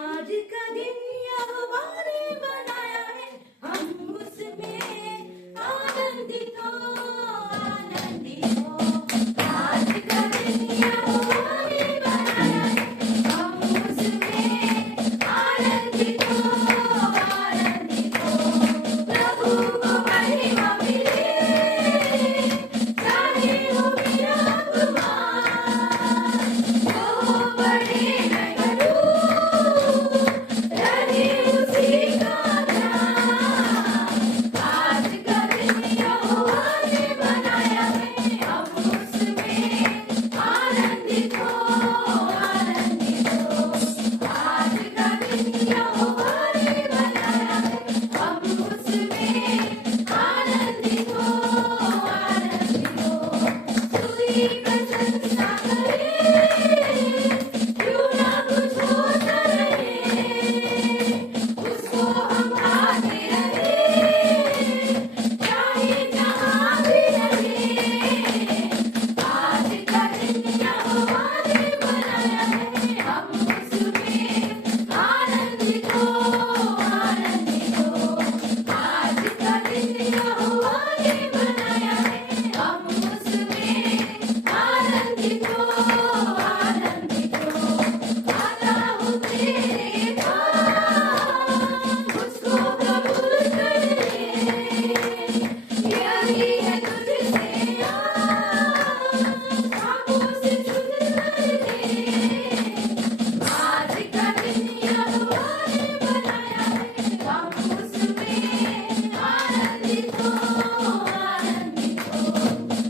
आज का दिन यहोवा ने बनाया है, हम उसमें आनंदित हो, आनंदित हो। आज का दिन यहोवा ने बनाया है, हम उसमें आनंदित हो, आनंदित हो। प्रभु को महिमा मिले, चाहे हो विराजमान, जो बड़े मैं करूं, रहे उसी का ध्यान। आज का दिन यहोवा ने बनाया है, हम उसमें आनंदित हो, आनंदित हो। आज का दिन यहोवा ने बनाया है, हम उसमें आनंदित हो, आनंदित हो। स्तुति प्रशंसा करें, क्यों ना कुछ होता रहे, उसको हम गाते रहें, चाहे जहाँ भी रहें। आज का दिन यहोवा ने बनाया है, हम उसमें आनंदित हो, आनंदित हो। आज का दिन यहोवा ने बनाया है, हम उसमें आनंदित हो, आनंदित हो। आता हूँ तेरे पास, मुझको कबूल कर ले, यही है तुझसे आस, पापों से शुद्ध कर ले। आज का दिन यहोवा ने बनाया है, हम उसमें आनंदित हो, आनंदित हो।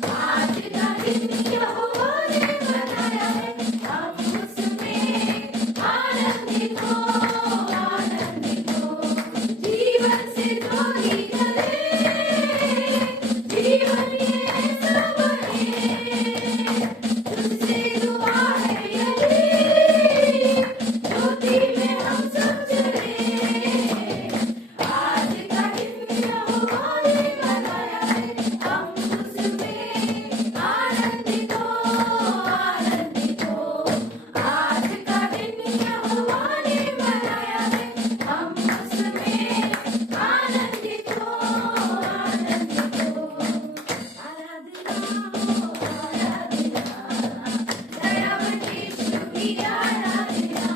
आज का दिन यहोवा ने बनाया है, हम उसमें आनंदित हो, आनंदित हो। जीवन से जोड़ी करे, जीवन ये सब है, तुझसे दुआ है यही, ज्योति में हम सब चले। आज का दिन यहोवा ने बनाया है, हम उसमें आनंदित हो, आनंदित हो। आज का दिन यहोवा ने बनाया है, हम उसमें आनंदित हो, आनंदित हो। आराधना हो, आराधना, दयावन यीशु की आराधना।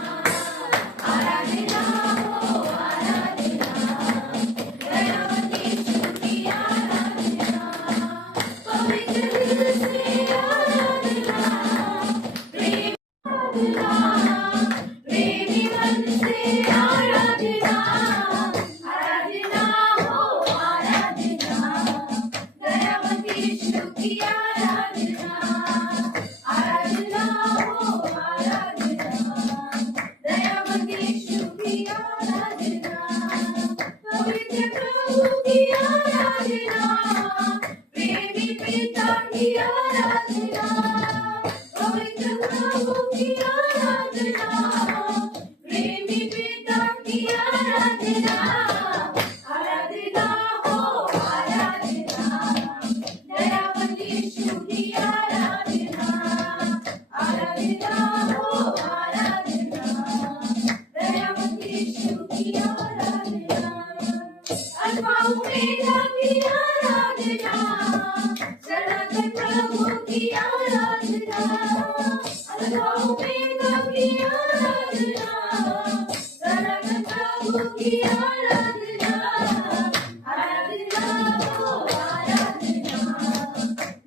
आराधना हो, आराधना, दयावन यीशु की आराधना। पवित्र दिल से आराधना, प्रेम आराधना, प्रेमी मन से आराधना। आराधना हो, आराधना, दयावन यीशु की आराधना। आराधना हो, आराधना, दयावन यीशु की आराधना। पवित्र प्रभु की आराधना, प्रेमी पिता की आराधना। पवित्र प्रभु की आराधना, प्रेमी पिता की आराधना। आराधना हो, आराधना, दयावन यीशु की आराधना। आराधना हो, आराधना, दयावन यीशु की आराधना। अल्फा ओमेगा की आराधना, सनातन प्रभु की आराधना। अल्फा ओमेगा की आराधना, सनातन प्रभु की आराधना। आराधना हो, आराधना,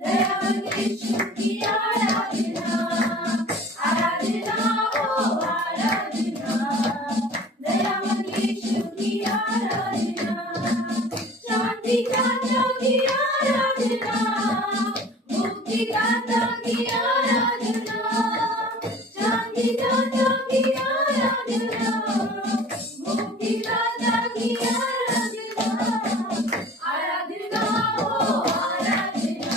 दयावन यीशु की आराधना। आराधना हो, आराधना, दयावन यीशु की आराधना। शांति दाता की आराधना, मुक्ति दाता की आराधना। शांति दाता की आराधना, मुक्ति दाता की आराधना। आराधना हो, आराधना,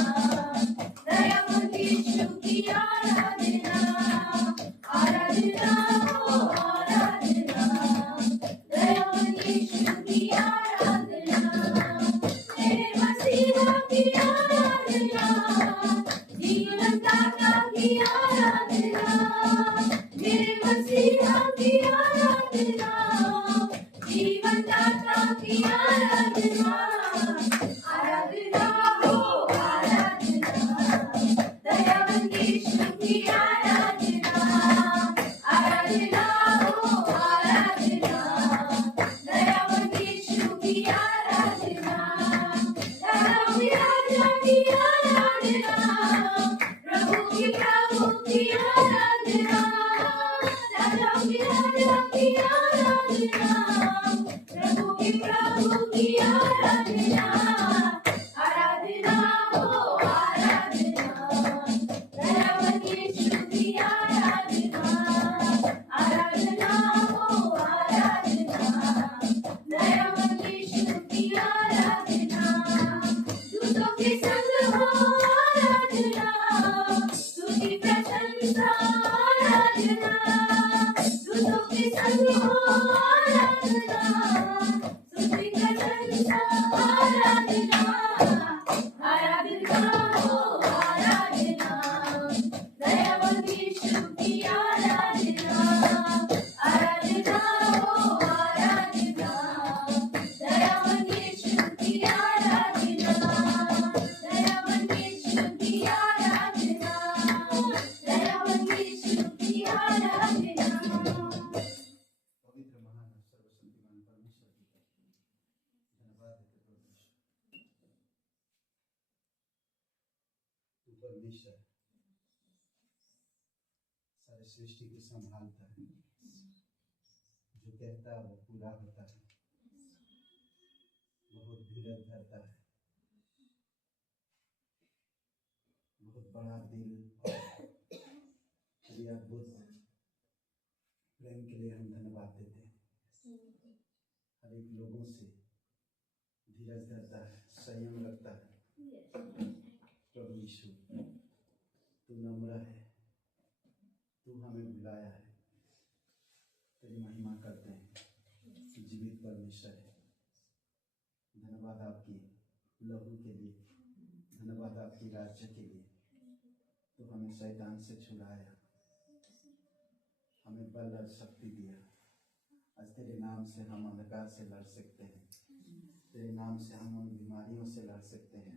दयावन यीशु की आराधना। आराधना हो, आराधना, दयावन यीशु की आराधना। मेरे मसीहा की आराधना, जीवन दाता की आराधना। मेरे मसीहा की आराधना, की प्रभु की आराधना, राजा की आराधना, प्रभु की आराधना, आराधना हो आराधना, दयावान यीशु की आराधना, आराधना हो आराधना, दयावान यीशु की आराधना, दूतों के संग हो आराधना, स्तुति प्रशंसा आराधना, दूतों के संग हो आराधना, स्तुति प्रशंसा आराधना, आराधना हो आराधना, दयावान यीशु की आराधना, आराधना हो आराधना, दयावान यीशु की आराधना, दयावान यीशु की आराधना, दयावान यीशु की आराधना। पवित्र महान और सर्वशक्तिमान परमेश्वर की धन्यवाद देते परमेश्वर। तू परमेश्वर सारे सृष्टि को संभालता है, जो कहता है वो पूरा होता है, बहुत धीरज धरता है, बहुत बड़ा दिल और तेरी अद्भुत प्रेम के लिए हम धन्यवाद देते हैं। हर एक लोगों से धीरज धरता है, संयम रखता है। प्रभु यीशु तू नम्र है, तू हमें बुलाया है, तेरी महिमा करते हैं। तू जीवित परमेश्वर है। धन्यवाद आपकी लहू के लिए, धन्यवाद आपकी राज्य के लिए। तो हमें शैतान से छुड़ाया, हमें बल और शक्ति दिया। आज तेरे नाम से हम अंधकार से लड़ सकते हैं, तेरे नाम से हम उन बीमारियों से लड़ सकते हैं,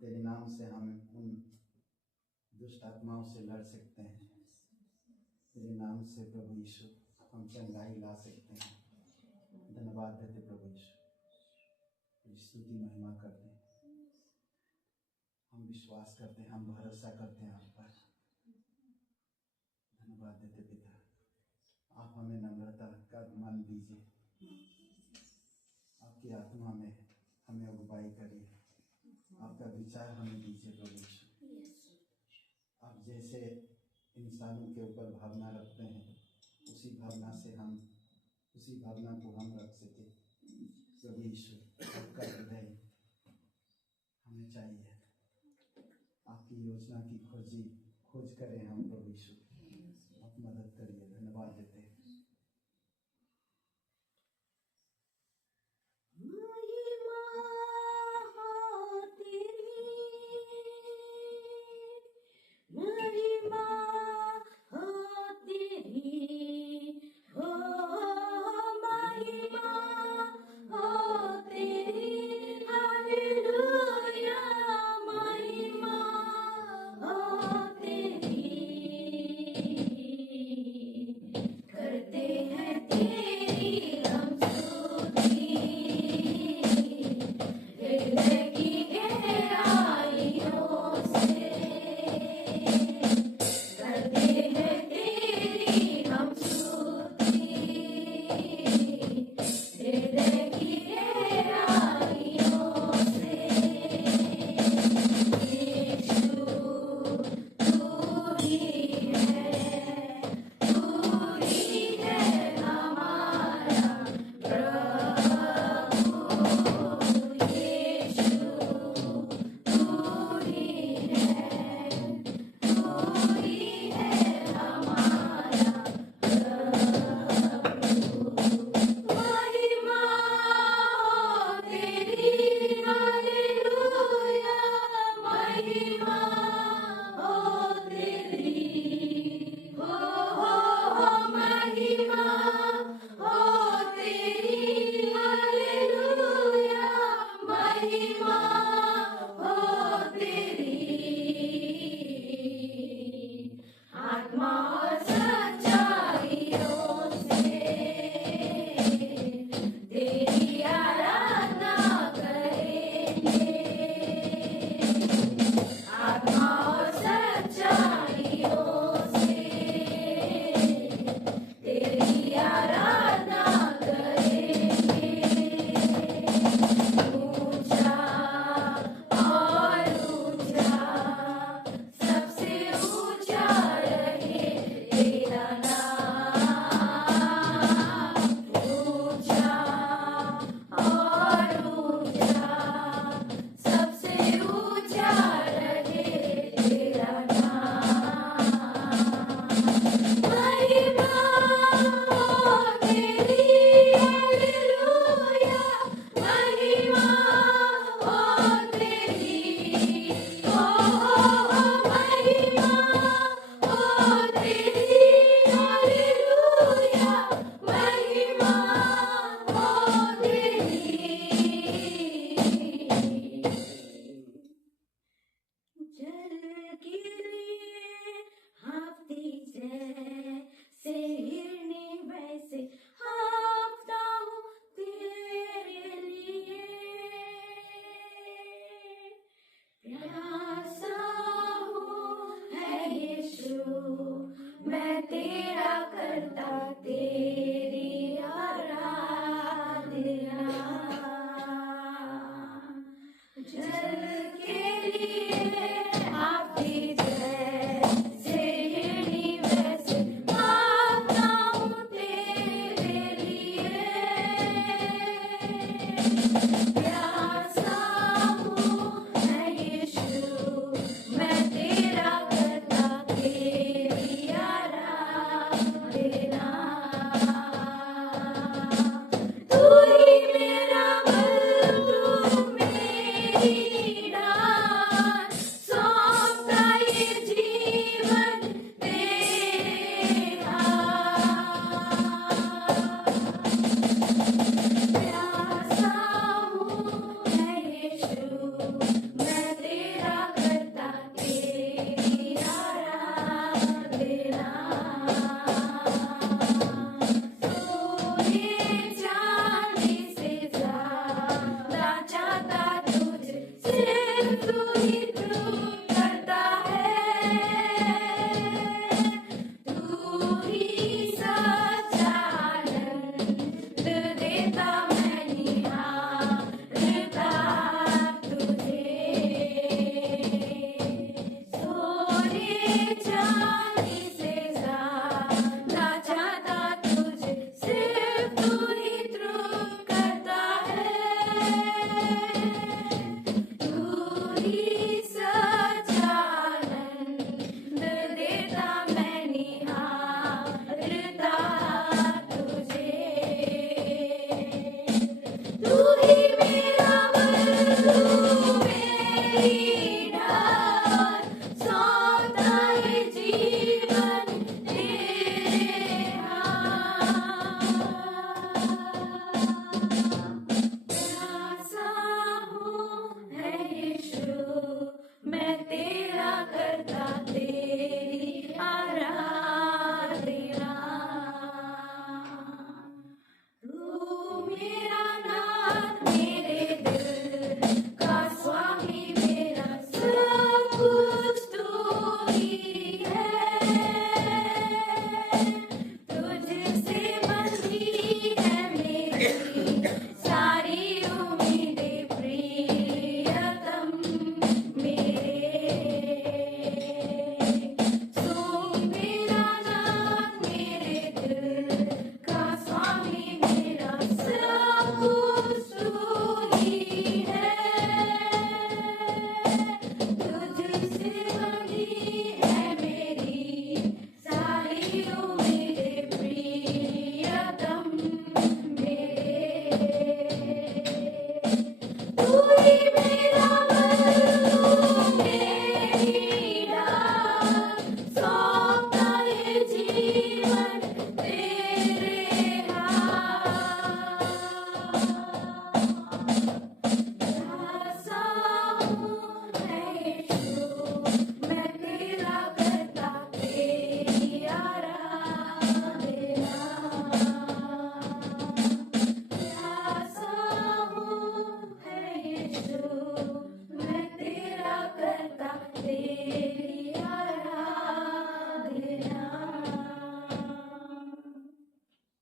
तेरे नाम से हम उन दुष्ट आत्माओं से लड़ सकते हैं, तेरे नाम से प्रभु यीशु हम चंगाई ला सकते हैं। धन्यवाद देते प्रभु यीशु, तेरी स्तुति महिमा करते हैं। हम विश्वास करते हैं, हम भरोसा करते हैं आप पर। धन्यवाद देते पिता, आप हमें नम्रता का मन दीजिए, आपकी आत्मा में हमें अगुवाई करिए, आपका विचार हमें दीजिए प्रभु यीशु। आप जैसे इंसानों के ऊपर भावना रखते हैं, उसी भावना को हम रख सके। प्रभु यीशु आपका हृदय हमें चाहिए, आपकी योजना की खोज करें हम। प्रभु यीशु आप मदद करिए। धन्यवाद देते हैं। महिमा हो तेरी, महिमा हो तेरी, हो महिमा हो तेरी, हालेलुया। महिमा हो मैं तेरा करता तेरी आराधना। जल के लिए आपकी जैसे ऋणी वैसे मांगता हूँ तेरे लिए। प्यासा हूँ मैं यीशु, मैं तेरा करता तेरी आराधना। तू ही मेरा बल, तू मेरी डाल, सौंपता ये जीवन तेरे हाथ। प्यासा हूँ मैं यीशु, मैं तेरा करता तेरी आराधना। सोने चांदी से ज़्यादा चाहता तुझे, सिर्फ तू ही तू करता है। तू ही सच्चा आनंद देता, मैं निहारता तुझे। सोने चांदी से ज़्यादा चाहता तुझे, सिर्फ तू ही तृप्त करता है। तू ही सच्चा आनंद देता, मैं निहारता तुझे। तू ही मेरा बल, तू मेरी ढाल, सौंपता ये जीवन तेरे हाथ। प्यासा हूँ मैं यीशु, मैं तेरा करता तेरी आराधना। तू मेरा नाथ, मेरे दिल का स्वामी, मेरा सब कुछ तू ही है। तुझसे बंधी है मेरी सारी उम्मीदें प्रियतम मेरे। सुन मेरा नाथ, मेरे दिल का स्वामी, मेरा सब कुछ तू ही है। तुझसे बंधी है मेरी सारी उम्मीदें प्रियतम मेरे। तू ही मेरा बल, तू मेरी डाल, सौंपता ये जीवन तेरे हाथ। प्यासा हूँ मैं यीशु, मैं तेरा करता तेरी आराधना। प्यासा हूँ मैं यीशु, मैं तेरा करता तेरी आराधना।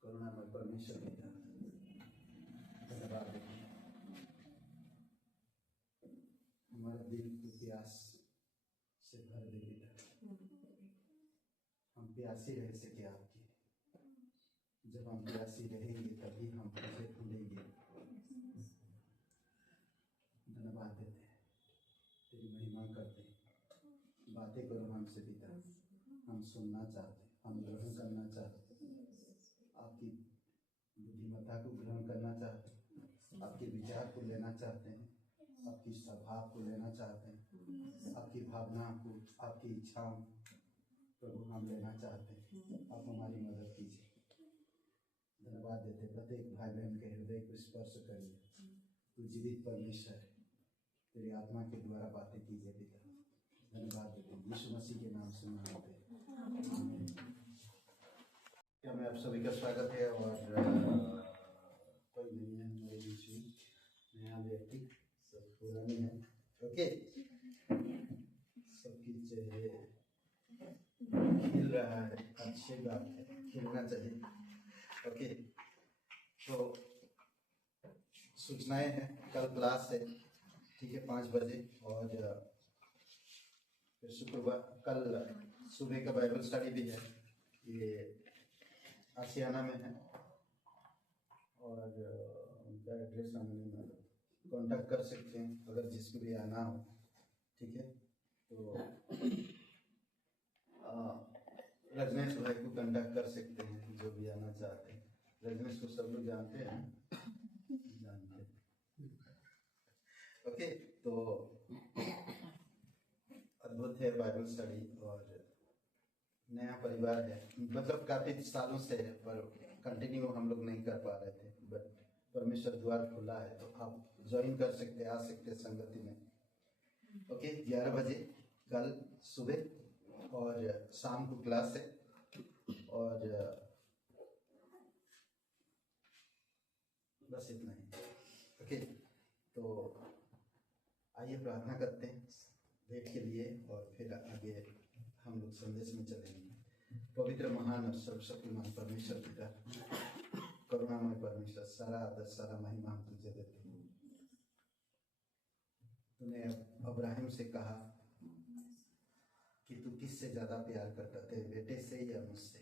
करुणामय परमेश्वर पिता, धन्यवाद देते हैं। हमारा दिल की प्यास से भर दे पिता। हम प्यासी रह सके आपकी। जब हम प्यासी रहेंगे तभी हम तुझे भूलेंगे। धन्यवाद देते हैं, तेरी महिमा करते हैं। बातें करो हमसे पिता, हम सुनना चाहते हैं, हम ग्रहण करना चाहते हैं, आपकी बुद्धिमत्ता को ग्रहण करना चाहते हैं, आपके विचार को लेना चाहते हैं, आपकी स्वभाव को लेना चाहते हैं, आपकी भावना को, आपकी इच्छाओं प्रभु हम लेना चाहते हैं। आप हमारी मदद कीजिए। धन्यवाद देते, प्रत्येक भाई बहन के हृदय को स्पर्श करिए। तू जीवित परमेश्वर है, तेरी आत्मा के द्वारा बातें कीजिए पिता। धन्यवाद देते, यीशु मसीह के नाम से मांगते हैं। क्या मैं आप सभी का स्वागत है। और कोई नहीं है मेरे बीच में, नया व्यक्ति, सब पुराने हैं। ओके, सबकी चेहरे खिल रहा है, अच्छी बात है, खिलना चाहिए। ओके, तो सूचनाएं हैं, कल क्लास है, ठीक है, 5 बजे। और फिर शुक्रवार कल सुबह का बाइबल स्टडी भी है, ये आशियाना में है। और उनका एड्रेस हम नहीं मालूम, कॉन्टैक्ट कर सकते हैं अगर जिसको भी आना हो, ठीक है। तो रजनीश भाई को कांटेक्ट कर सकते हैं जो भी आना चाहते हैं। रजनीश को सब लोग जानते हैं, जानते हैं। ओके, तो अद्भुत है बाइबल स्टडी, और नया परिवार है, मतलब काफी सालों से है, पर कंटिन्यू हम लोग नहीं कर पा रहे थे, बट परमेश्वर द्वार खुला है, तो आप ज्वाइन कर सकते, आ सकते संगति में। ओके, 11 बजे कल सुबह, और शाम को क्लास है। और बस इतना ही। ओके, तो आइए प्रार्थना करते हैं भेंट के लिए, और फिर आगे हम लोग संदेश में चलेंगे। पवित्र, महान और सर्वशक्तिमान परमेश्वर पिता, करुणामय परमेश्वर, सारा आदर सारा महिमा हम तुझे देते हैं। तूने अब्राहिम से कहा कि तू किससे ज्यादा प्यार करता, तेरे बेटे से या मुझसे,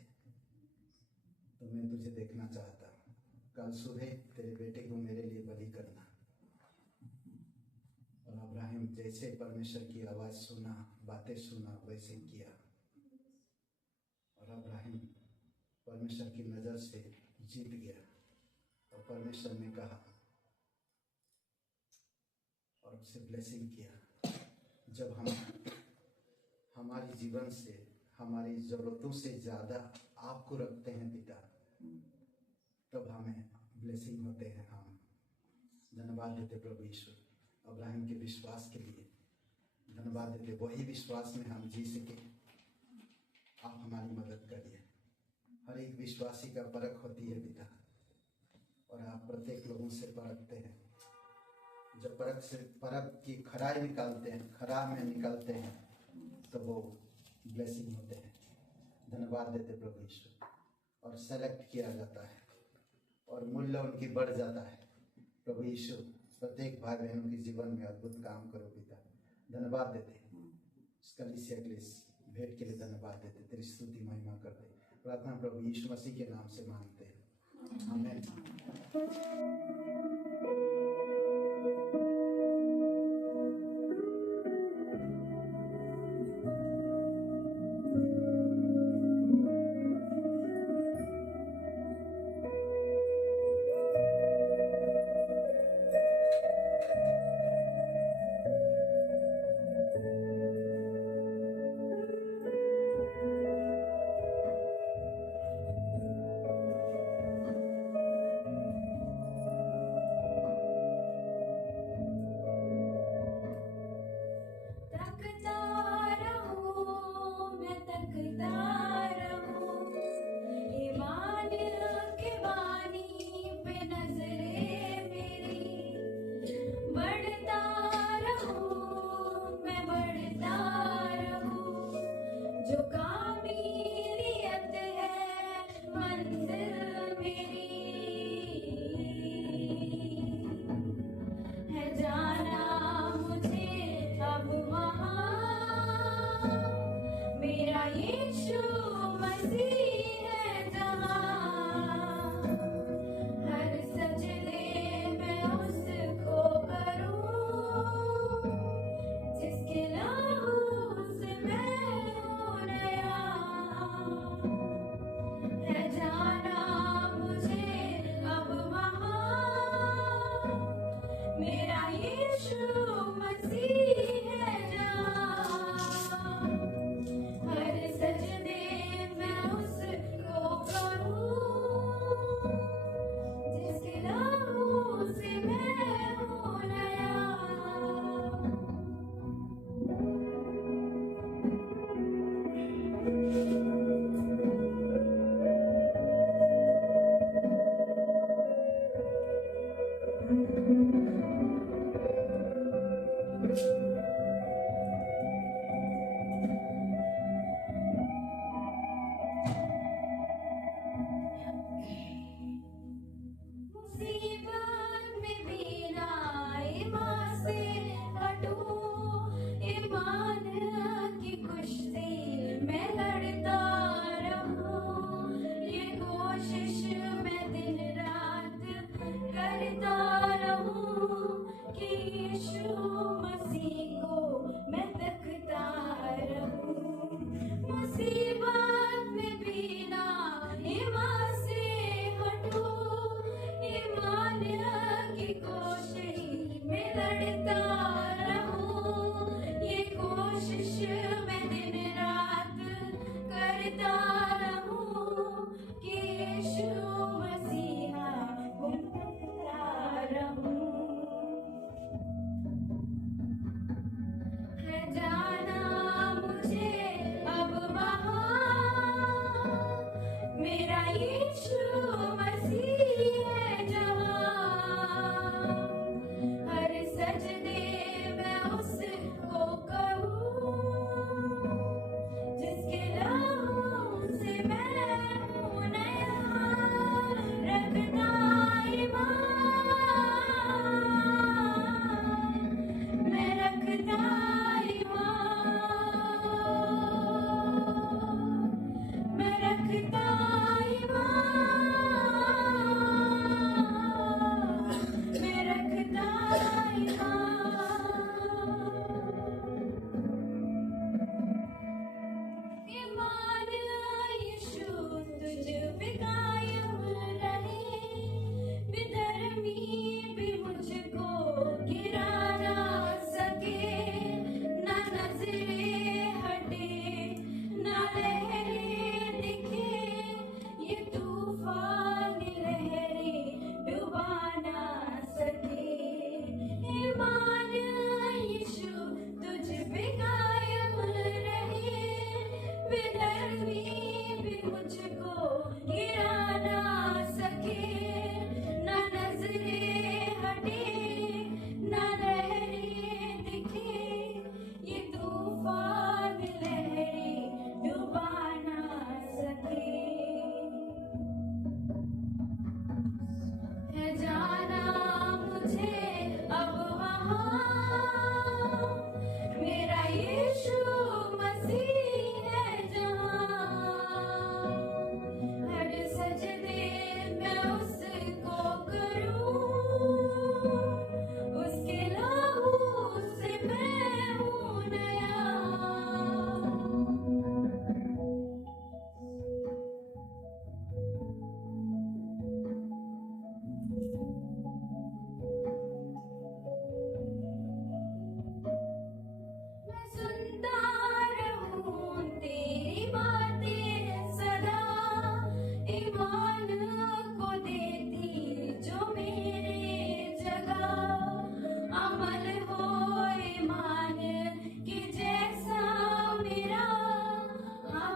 तो मैं तुझे देखना चाहता हूँ। कल सुबह तेरे बेटे को मेरे लिए बलि करना। और अब्राहिम जैसे परमेश्वर की आवाज सुना, बातें सुना, वैसे किया। और अब्राहिम परमेश्वर की नजर से जीत गया, और परमेश्वर ने कहा और उसे ब्लेसिंग किया। जब हम हमारे जीवन से, हमारी जरूरतों से ज्यादा आपको रखते हैं पिता, तब हमें ब्लेसिंग होते हैं। हम धन्यवाद देते प्रभु यीशु अब्राहिम के विश्वास के लिए, धन्यवाद देते, वही विश्वास में हम जी सके। आप हमारी मदद करिए। हर एक विश्वासी का परख होती है पिता, और आप प्रत्येक लोगों से परखते हैं। जब परख की खराई निकालते हैं, खरा में निकालते हैं, तो वो ब्लेसिंग होते हैं। धन्यवाद देते प्रभु यीशु। और सेलेक्ट किया जाता है, और मूल्य उनकी बढ़ जाता है। प्रभु यीशु प्रत्येक भाई बहनों के जीवन में अद्भुत काम करो पिता। धन्यवाद देते कलीसिया के लिए भेंट के लिए धन्यवाद देते, तेरी स्तुति महिमा करते। प्रार्थना प्रभु यीशु मसीह के नाम से मांगते हैं, आमीन।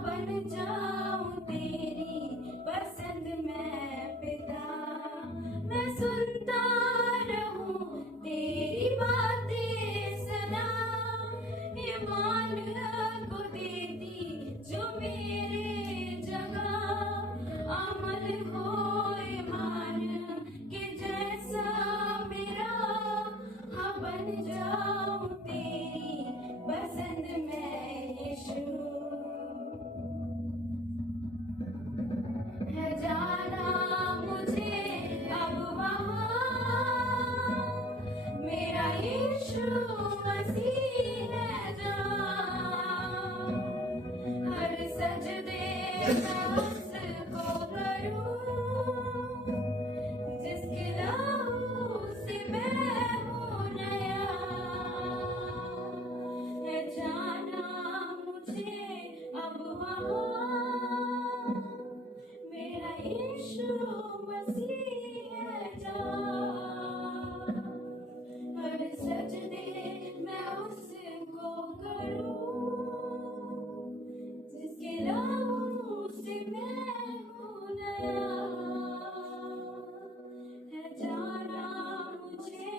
बन जाऊं तेरी पसंद मैं पिता, मैं सुनता रहूं तेरी बातें सदा, ईमान को देती जो मेरे जगह, अमल हो ईमान के जैसा मेरा, हाँ बन जाऊं तेरी पसंद मैं यीशु। है जाना मुझे अब वहाँ, मेरा यीशु मसीह है जहाँ, हर सजदे मैं उसको करूं, जिसके लहू से मैं हूँ नया। है जाना मुझे अब वहाँ, मेरा यीशु मसीह है जहाँ, हर सजदे मैं उसको करूं, जिसके लहू से मैं हूँ नया। है जाना मुझे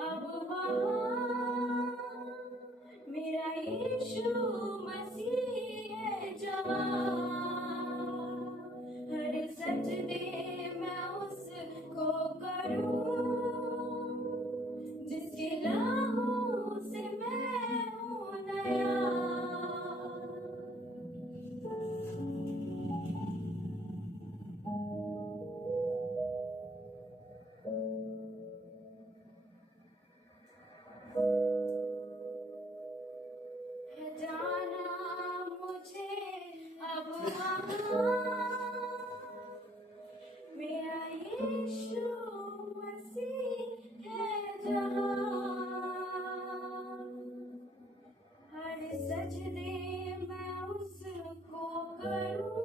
अब वहाँ, मेरा यीशु मसीह है जहाँ, हर सजदे मैं उसको करूं, जिसके लहू से मैं हूँ नया। है जाना मुझे अब वहाँ, मेरा यीशु मसीह है जहाँ, हर सजदे मैं उसको करूं,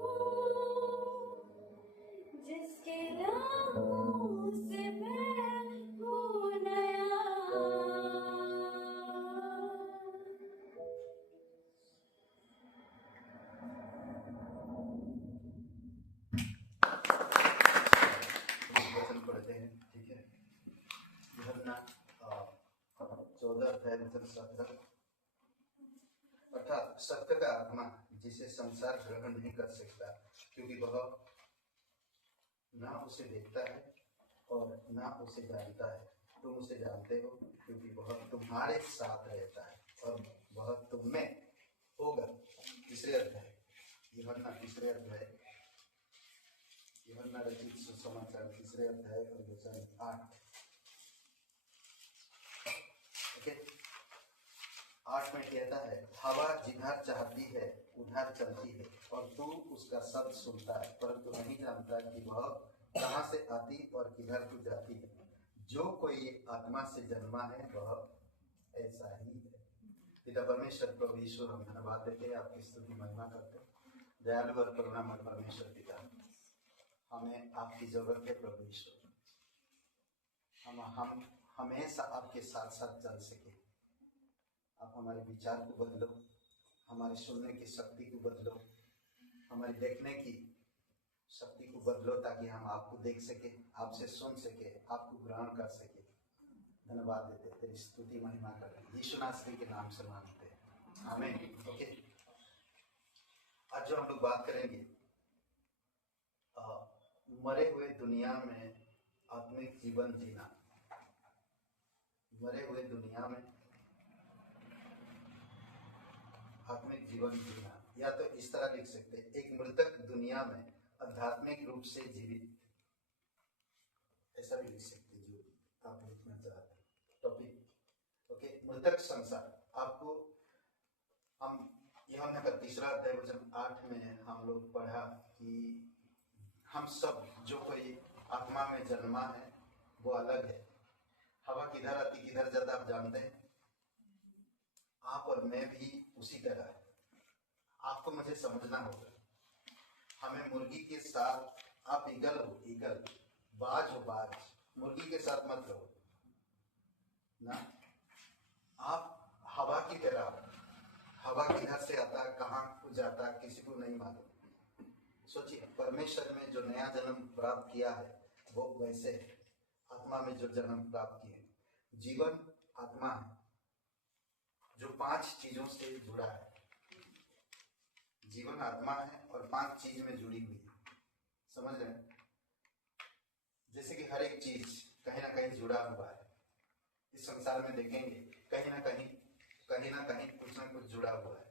जिसके लहू से मैं हूँ नया। वचन पढ़ते हैं, ठीक है। यूहन्ना 14 अध्याय वचन 17, अर्थात सत्य का आत्मा जिसे संसार ग्रहण नहीं कर सकता, क्योंकि वह ना उसे देखता है और ना उसे जानता है। तुम उसे जानते हो क्योंकि वह तुम्हारे साथ रहता है और वह तुम में होगा। तीसरे अध्याय, यूहन्ना तीसरे अध्याय, यूहन्ना रचित सुसमाचार तीसरे अध्याय और वचन 8। ओके, 8 में कहता है, हवा जिधर चाहती है उधर चलती है और तू उसका शब्द सुनता है, परंतु नहीं जानता कि वह कहाँ से आती और किधर को जाती है। जो कोई आत्मा से जन्मा है वह ऐसा ही है। पिता परमेश्वर प्रभु ईश्वर, हम धन्यवाद देते हैं, आपकी स्तुति महिमा करते हैं। दयालु और करुणामय परमेश्वर पिता, हमें आपकी जरूरत है प्रभु ईश्वर। हम हमेशा आपके साथ साथ चल सके। आप हमारे विचार को बदलो, हमारे सुनने की शक्ति को बदलो, हमारी देखने की शक्ति को बदलो, ताकि हम आपको देख सके, आपसे सुन सके, आपको ग्रहण कर सके। धन्यवाद देते, तेरी स्तुति महिमा करते, यीशु नासरी के नाम से मांगते हैं, आमीन। ओके, आज जो हम लोग बात करेंगे, मरे हुए दुनिया में आत्मिक जीवन जीना। मरे हुए दुनिया में आत्मिक जीवन जीना, या तो इस तरह लिख सकते हैं, एक मृतक दुनिया में आध्यात्मिक रूप से जीवित, ऐसा भी लिख सकते हैं जो आप लिखना चाहते हैं टॉपिक। ओके, मृतक संसार। आपको हम यूहन्ना का तीसरा अध्याय वचन 8 में हम लोग पढ़ा कि हम सब जो कोई आत्मा में जन्मा है वो अलग है। हवा किधर आती किधर जाता आप जानते हैं, आप और मैं भी उसी तरह है। आपको मुझे समझना होगा, हमें मुर्गी के साथ, आप ईगल हो ईगल, बाज हो बाज, मुर्गी के साथ मत रहो ना। आप हवा की तरह हो, हवा किधर से आता, कहाँ को जाता, किसी को नहीं मालूम। सोचिए, परमेश्वर में जो नया जन्म प्राप्त किया है वो वैसे है, आत्मा में जो जन्म प्राप्त किए। जीवन आत्मा है जो 5 चीजों से जुड़ा है। जीवन आत्मा है और 5 चीज में जुड़ी हुई है। समझ रहे हैं? जैसे कि हर एक चीज कहीं ना कहीं जुड़ा हुआ है। इस संसार में देखेंगे कहीं ना कहीं कुछ ना कुछ जुड़ा हुआ है।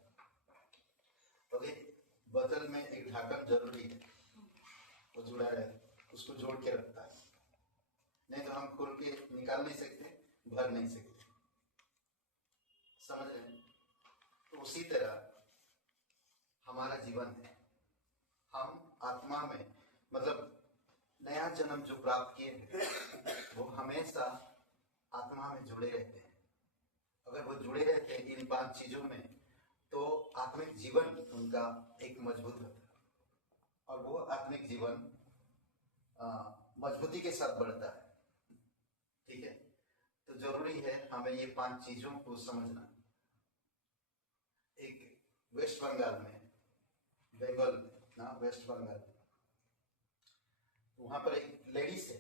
तो बोतल में एक ढक्कन जरूरी है, वो जुड़ा रहे, उसको जोड़ के रखता है, नहीं तो हम खोल के निकाल नहीं सकते, भर नहीं सकते। समझ रहे हैं? तो उसी तरह हमारा जीवन है। हम आत्मा में, मतलब नया जन्म जो प्राप्त किए हैं वो हमेशा आत्मा में जुड़े रहते हैं। अगर वो जुड़े रहते हैं इन 5 चीजों में, तो आत्मिक जीवन उनका एक मजबूत होता है और वो आत्मिक जीवन मजबूती के साथ बढ़ता है। ठीक है? तो जरूरी है हमें ये 5 चीजों को समझना। एक वेस्ट बंगाल में, बंगाल ना, वेस्ट बंगाल, वहां पर एक लेडीज है,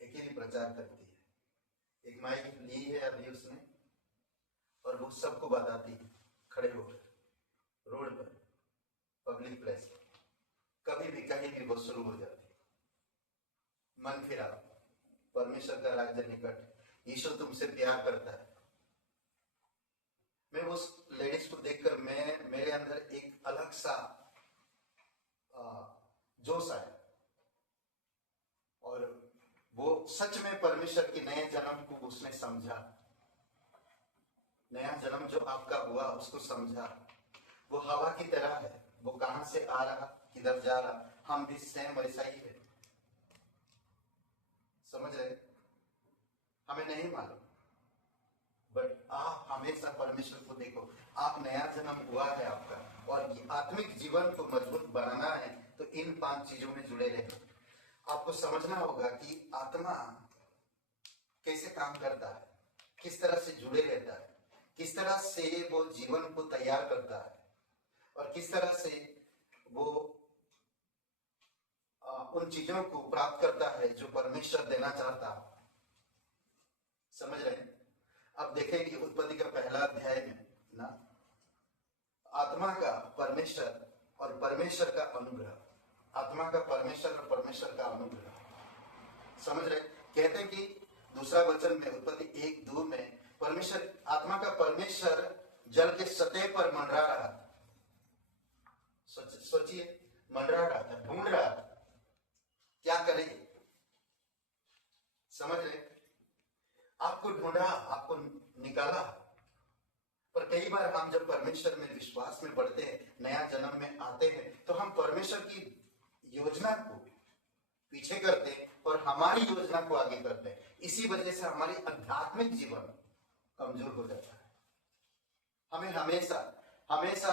अकेली प्रचार करती है। एक माइक ली है अभी उसने, और वो सबको बताती है खड़े होकर रोड पर, पब्लिक प्लेस, कभी भी कहीं भी वो शुरू हो जाती है। मन फिरा, परमेश्वर का राज्य निकट, यीशु तुमसे प्यार करता है। मैं उस लेडीज को देखकर मेरे अंदर एक अलग सा जोश आया, और वो सच में परमेश्वर के नए जन्म को उसने समझा। नया जन्म जो आपका हुआ उसको समझा। वो हवा की तरह है, वो कहां से आ रहा, किधर जा रहा, हम भी सेम वैसा ही है। समझ रहे? हमें नहीं मालूम, बट आप हमेशा परमेश्वर को देखो। आप नया जन्म हुआ है आपका, और ये आत्मिक जीवन को मजबूत बनाना है तो इन 5 चीजों में जुड़े रहे। आपको समझना होगा कि आत्मा कैसे काम करता है, किस तरह से जुड़े रहता है, किस तरह से वो जीवन को तैयार करता है, और किस तरह से वो उन चीजों को प्राप्त करता है जो परमेश्वर देना चाहता है। समझ रहे हैं? अब देखेंगे उत्पत्ति का पहला अध्याय में ना, आत्मा का परमेश्वर और परमेश्वर का अनुग्रह, आत्मा का परमेश्वर और परमेश्वर का अनुग्रह। समझ रहे? कहते हैं कि दूसरा वचन में, उत्पत्ति 1:2 में, परमेश्वर, आत्मा का परमेश्वर जल के सतह पर मंडरा रहा था। सोचिए, मंडरा रहा था, ढूंढ रहा था क्या करे। समझ रहे? आपको ढूंढा, आपको निकाला। पर कई बार हम जब परमेश्वर में विश्वास में बढ़ते हैं, नया जन्म में आते हैं, तो हम परमेश्वर की योजना को पीछे करते हैं और हमारी योजना को आगे करते हैं। इसी वजह से हमारी आध्यात्मिक जीवन कमजोर हो जाता है। हमें हमेशा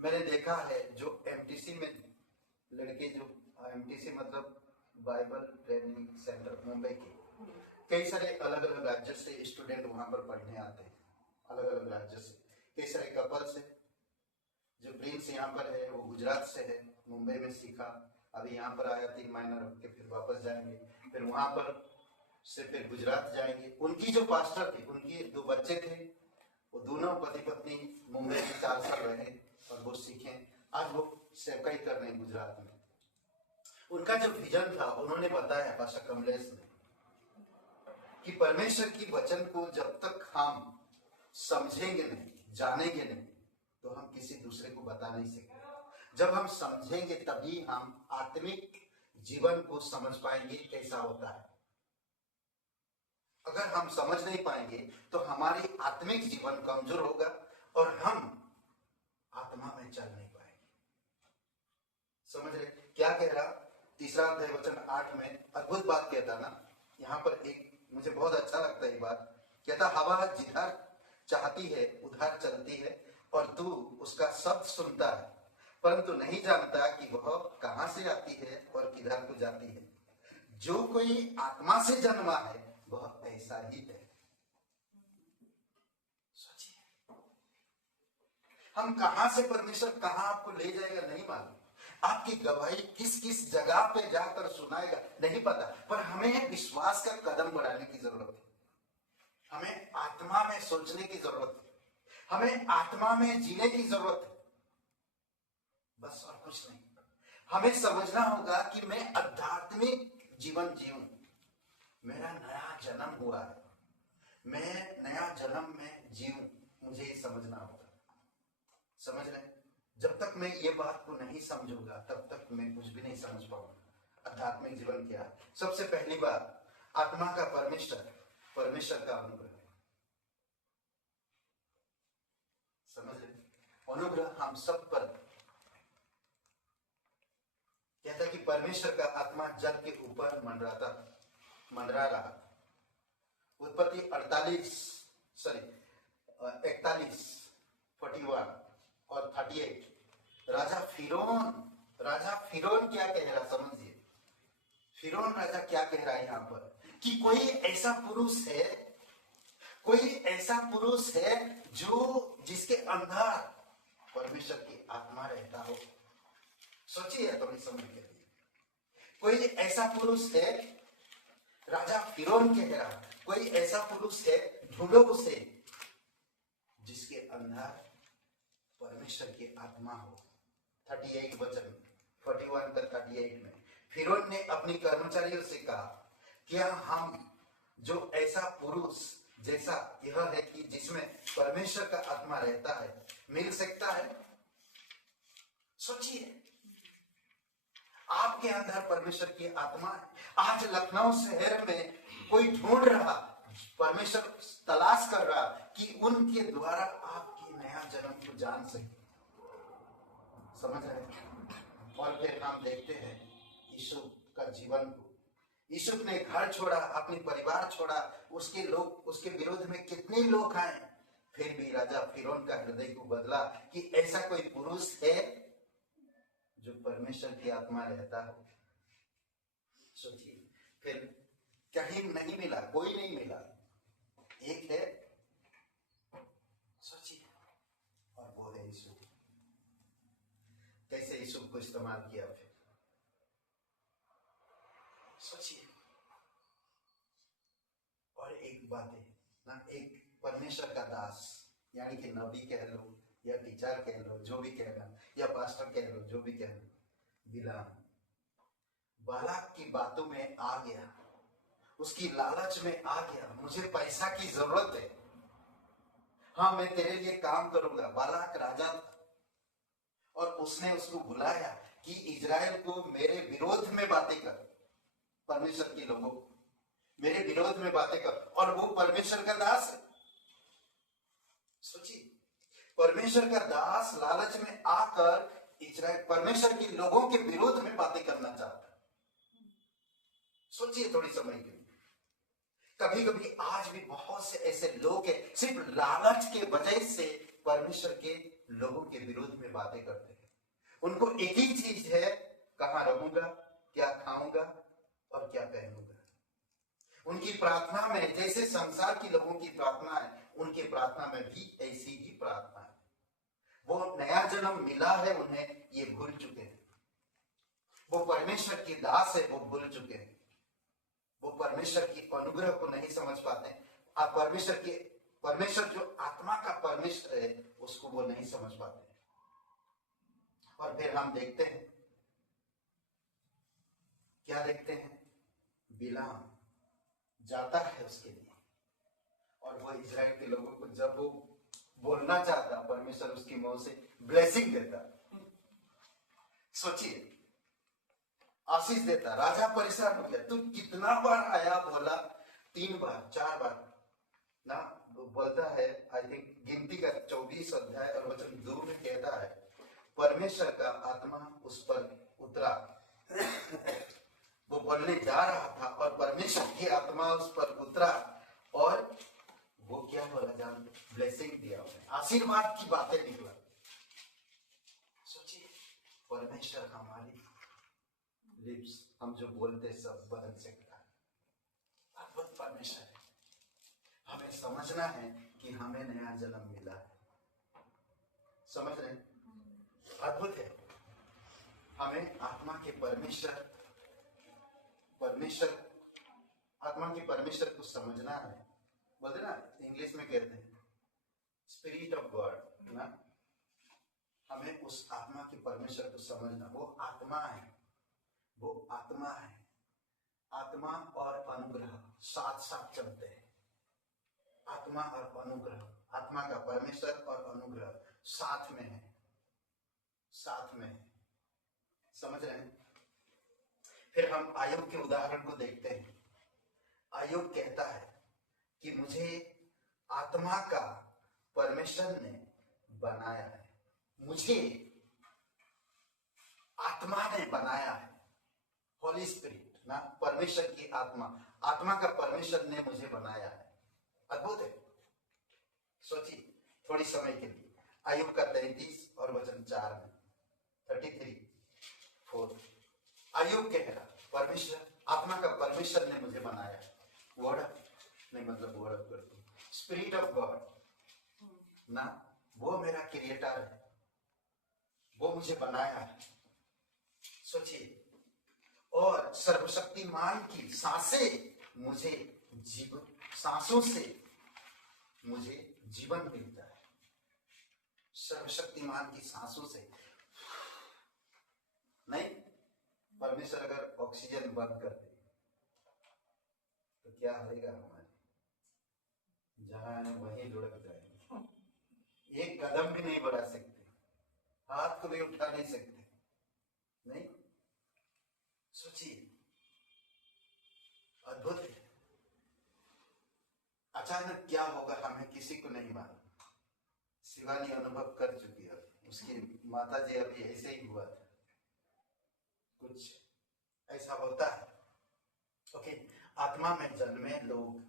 मैंने देखा है, जो एमटीसी में लड़के, जो एमटीसी मतलब बाइबल ट्रेनिंग सेंटर मुंबई के, कई सारे अलग अलग राज्य से स्टूडेंट वहां पर पढ़ने आते हैं, अलग अलग राज्य से। कई सारे कपल्स है। जो प्रिंस यहाँ पर है वो गुजरात से है, मुंबई में सीखा, अभी यहाँ पर आया, 3 महीना रुक के फिर वापस जाएंगे, फिर वहां पर से फिर गुजरात जाएंगे। उनकी जो पास्टर थी, उनकी 2 बच्चे थे, वो दोनों पति पत्नी मुंबई में 4 साल रहे और वो सीखे। आज वो सेवकाई कर रहे हैं गुजरात में। उनका जो विजन था उन्होंने बताया, पास्टर कमलेश ने, कि परमेश्वर की वचन को जब तक हम समझेंगे नहीं, जानेंगे नहीं, तो हम किसी दूसरे को बता नहीं सकते। जब हम समझेंगे तभी हम आत्मिक जीवन को समझ पाएंगे कैसा होता है। अगर हम समझ नहीं पाएंगे तो हमारी आत्मिक जीवन कमजोर होगा और हम आत्मा में चल नहीं पाएंगे। समझ रहे क्या कह रहा? 3 अध्याय वचन 8 में अद्भुत बात कहता ना। यहाँ पर एक मुझे बहुत अच्छा लगता है ये बात। कहता, हवा जिधर चाहती है उधर चलती है और तू उसका शब्द सुनता है, परंतु नहीं जानता कि वह कहां से आती है और किधर को जाती है। जो कोई आत्मा से जन्मा है वह ऐसा ही है। सोचिए, हम कहां से परमेश्वर कहां आपको ले जाएगा नहीं मालूम, आपकी गवाही किस किस जगह पे जाकर सुनाएगा नहीं पता, पर हमें विश्वास का कदम बढ़ाने की जरूरत है। हमें आत्मा में सोचने की जरूरत है, हमें आत्मा में जीने की जरूरत है, बस और कुछ नहीं। हमें समझना होगा कि मैं आध्यात्मिक जीवन जीऊं, मेरा नया जन्म हुआ है, मैं नया जन्म में जीऊं, मुझे ये समझना होगा। समझ रहे? जब तक मैं ये बात को नहीं समझूंगा तब तक मैं कुछ भी नहीं समझ पाऊंगा आध्यात्मिक जीवन क्या है। सबसे पहली बात, आत्मा का परमेश्वर का अनुग्रह। समझ रहे? अनुग्रह हम सब पर, कहता कि परमेश्वर का आत्मा जल के ऊपर मंडरा रहा। उत्पत्ति 41 और 38। राजा फिरौन क्या कह रहा, समझिए। फिरौन राजा क्या कह रहा है यहाँ पर कि कोई ऐसा पुरुष है जिसके अंदर परमेश्वर की आत्मा रहता हो। सोचिए थोड़ी समझ के लिए, कोई ऐसा पुरुष है, राजा फिरौन कह रहा, कोई ऐसा पुरुष है, ढूंढो उसे जिसके अंदर परमेश्वर की आत्मा हो। 38 वचन 41 का 38 में फिरौन ने अपने कर्मचारियों से कहा, क्या हम जो ऐसा पुरुष जैसा यह है कि जिसमें परमेश्वर का आत्मा रहता है मिल सकता है? सोचिए, आपके अंदर परमेश्वर की आत्मा है। आज लखनऊ शहर में कोई ढूंढ रहा, परमेश्वर तलाश कर रहा कि उनके द्वारा आपकी नया जन्म को जान सके। समझ रहे हैं? और फिर हम देखते हैं यीशु का जीवन को। यीशु ने घर छोड़ा, अपनी परिवार छोड़ा, उसके विरोध में कितने लोग आए, फिर भी राजा फिरौन का हृदय को बदला कि ऐसा कोई पुरुष है जो परमेश्वर की आत्मा रहता है। सोचिए, फिर कहीं नहीं मिला, कोई नहीं मिला, एक है, सोचिए, और वो है यीशु। कैसे यीशु को इस्तेमाल किया फिर सोचिए। और एक बात है ना, एक परमेश्वर का दास, यानी कि नबी कह लो या टीचर कह लो, जो भी कहना, या पास्टर कह लो, जो भी कहना, बिलाम बालाक की बातों में आ गया, उसकी लालच में आ गया, मुझे पैसा की जरूरत है, हाँ मैं तेरे लिए काम करूंगा। बालाक राजा था और उसने उसको बुलाया कि इजराइल को मेरे विरोध में बातें कर, परमेश्वर के लोगों को मेरे विरोध में बातें कर, और वो परमेश्वर का दास है। सोचिए, परमेश्वर का दास लालच में आकर इजराइल परमेश्वर के लोगों के विरोध में बातें करना चाहता है। सोचिए थोड़ी समय के लिए। कभी कभी आज भी बहुत से ऐसे लोग हैं, सिर्फ लालच के वजह से परमेश्वर के लोगों के विरोध में बातें करते हैं। उनको एक ही चीज है, कहां रहूंगा, क्या खाऊंगा और क्या पहनूंगा। उनकी प्रार्थना में जैसे संसार के लोगों की प्रार्थना है, उनकी प्रार्थना में भी ऐसी ही प्रार्थना है। वो नया जन्म मिला है उन्हें, ये भूल चुके हैं। वो परमेश्वर की दास है, वो भूल चुके हैं। वो परमेश्वर की अनुग्रह को नहीं समझ पाते। आप परमेश्वर जो आत्मा का परमेश्वर है, उसको वो नहीं समझ पाते। और फिर हम देखते हैं, क्या देखते हैं, बिलाम जाता है उसके लिए, और वो इजराइल के लोगों को जब वो बोलना चाहता, परमेश्वर उसकी मुंह से ब्लेसिंग देता। सोचिए, आशीष देता। राजा परेशान हो गया, तू कितना बार आया, बोला 3 बार 4 बार ना, बोलता है। आई थिंक गिनती का 24 अध्याय और वचन 2 में कहता है, परमेश्वर का आत्मा उस पर उतरा। वो बोलने जा रहा था और परमेश्वर की आत्मा उस पर उतरा, और वो क्या बोला जान, ब्लेसिंग दिया उन्हें, आशीर्वाद की बातें निकला। सोचिए, परमेश्वर हमारी लिप्स, हम जो बोलते सब बदल सकता है। अद्भुत परमेश्वर है। हमें समझना है कि हमें नया जन्म मिला है। समझ रहे हैं? अद्भुत है। हमें आत्मा के परमेश्वर आत्मा के परमेश्वर को समझना है। बोलते ना, इंग्लिश में कहते हैं स्पिरिट ऑफ गॉड ना। हमें उस आत्मा के परमेश्वर को समझना। वो आत्मा है, वो आत्मा है। आत्मा और अनुग्रह साथ साथ चलते हैं। आत्मा और अनुग्रह, आत्मा का परमेश्वर और अनुग्रह साथ में है, साथ में है। समझ रहे हैं? फिर हम आयोग के उदाहरण को देखते हैं। आयोग कहता है कि मुझे आत्मा का परमेश्वर ने बनाया है, मुझे आत्मा ने बनाया है। होली स्पिरिट ना, परमेश्वर की आत्मा, आत्मा का परमेश्वर ने मुझे बनाया है। अद्भुत है। सोचिए थोड़ी समय के लिए, आयुब का 33 और वचन 4 में 33:4 आयुब कह रहा, परमेश्वर, आत्मा का परमेश्वर ने मुझे बनाया है। वर्ड नहीं, मतलब वर्ड करते स्पिरिट ऑफ गॉड ना, वो मेरा क्रिएटर है, वो मुझे बनाया है। सोचिए, और सर्वशक्तिमान की सांसें मुझे जीवन, सांसों से मुझे जीवन मिलता है। सर्वशक्तिमान की सांसों से नहीं। परमेश्वर अगर ऑक्सीजन बंद कर दे तो क्या होगा? हमारे जहां है वहीं लुढ़क जाएंगे, एक कदम भी नहीं बढ़ा सकते, हाथ को भी उठा नहीं सकते। नहीं, सोचिए, अद्भुत है। अचानक क्या होगा हमें किसी को नहीं मालूम। शिवानी अनुभव कर चुकी है, उसकी माता जी अभी ऐसे ही हुआ था, कुछ ऐसा होता है। ओके, आत्मा में जन्मे लोग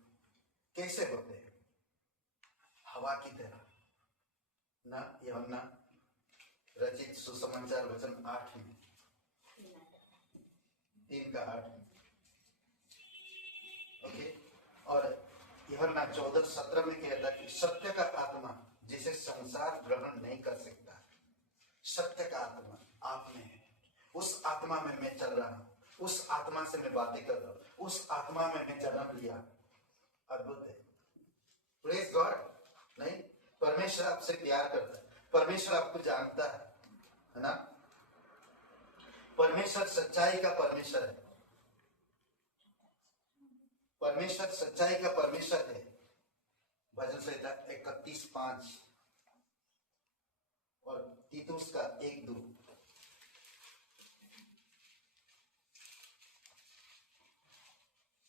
कैसे होते हैं? हवा की तरह ना। यूहन्ना रचित सुसमाचार वचन 8 में 3:8 में। ओके, और यूहन्ना 14:17 में कहता है कि सत्य का आत्मा जिसे संसार ग्रहण नहीं कर सकता, सत्य का आत्मा आप में है। उस आत्मा में मैं चल रहा हूं, उस आत्मा से मैं बातें कर रहा हूं, उस आत्मा में मैं जन्म लिया। अद्भुत है। Praise God. नहीं, परमेश्वर आपसे प्यार करता है, परमेश्वर आपको जानता है ना। परमेश्वर सच्चाई का परमेश्वर है, परमेश्वर सच्चाई का परमेश्वर है। भजन संहिता 31:5 और तीतुस का 1:2।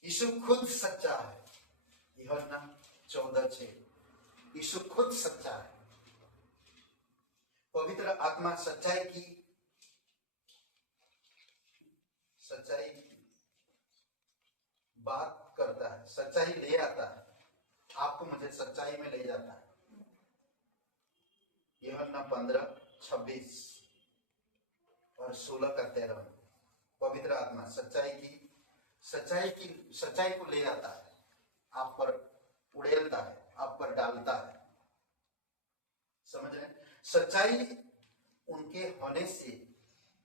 यीशु खुद सच्चा है। यूहन्ना 14:6 यीशु खुद सच्चा है। पवित्र आत्मा सच्चाई बात करता है, सच्चाई ले आता है, आपको मुझे सच्चाई में ले जाता है। यूहन्ना 15:26 और 16:13 पवित्र आत्मा सच्चाई को ले आता है, आप पर उड़ेलता है, आप पर डालता है। समझ रहे? सच्चाई उनके होने से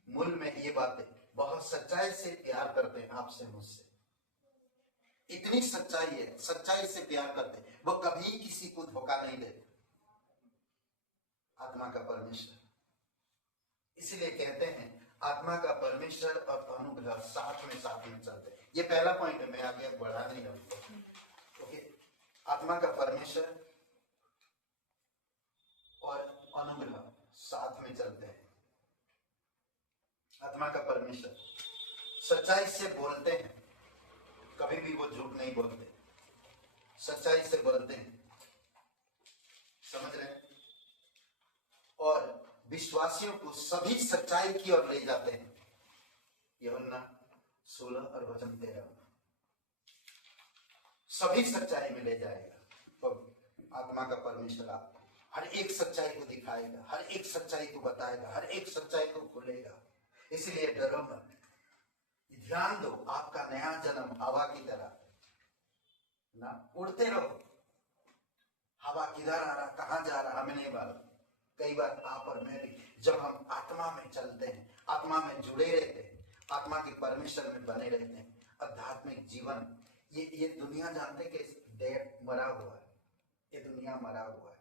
मूल में ये बातें, बहुत सच्चाई से प्यार करते हैं आपसे मुझसे, इतनी सच्चाई है, सच्चाई से प्यार करते हैं, वो कभी किसी को धोखा नहीं देते। आत्मा का परमेश्वर, इसलिए कहते हैं आत्मा का परमेश्वर और अनुग्रह साथ में चलते हैं। ये पहला पॉइंट है, मैं आगे बढ़ा नहीं रहा। ओके, आत्मा का परमेश्वर और अनुग्रह साथ में चलते हैं। आत्मा का परमेश्वर सच्चाई से बोलते हैं, कभी भी वो झूठ नहीं बोलते, सच्चाई से बोलते हैं। समझ रहे हैं? और विश्वासियों को सभी सच्चाई की ओर ले जाते हैं। यूहन्ना 16 और वचन 13 सभी सच्चाई में ले जाएगा। तो आत्मा का परमेश्वर आपको हर एक सच्चाई को दिखाएगा, हर एक सच्चाई को बताएगा, हर एक सच्चाई को खोलेगा। इसलिए डरो मत, ध्यान दो, आपका नया जन्म हवा की तरह ना, उड़ते रहो। हवा किधर आ रहा, कहां जा रहा, हमें नहीं मालूम, कई बार आप और मैं भी जब हम आत्मा में चलते हैं, आत्मा में जुड़े रहते हैं, आत्मा के परमेश्वर में बने रहते हैं, आध्यात्मिक जीवन, ये दुनिया जानते कि डेड मरा हुआ है, ये दुनिया मरा हुआ है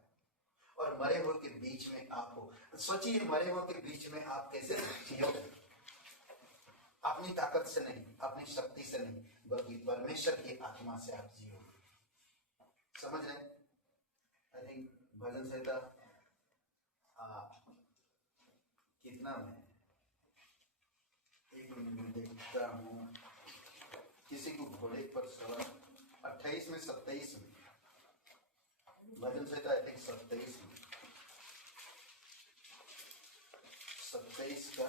और मरे हुए के बीच में आप हो। सोचिए मरे हुए के बीच में आप कैसे जियोगे? अपनी ताकत से नहीं, अपनी शक्ति से नहीं, बल्कि परमेश्वर की आत्मा से आप जियोगे। समझ रहे? आई थिंक भजन संहिता कितना में, एक मिनट में देखता हूँ, किसी को घोड़े पर सवार 28 में 27 में, भजन संहिता आई थिंक 27 में, 27 का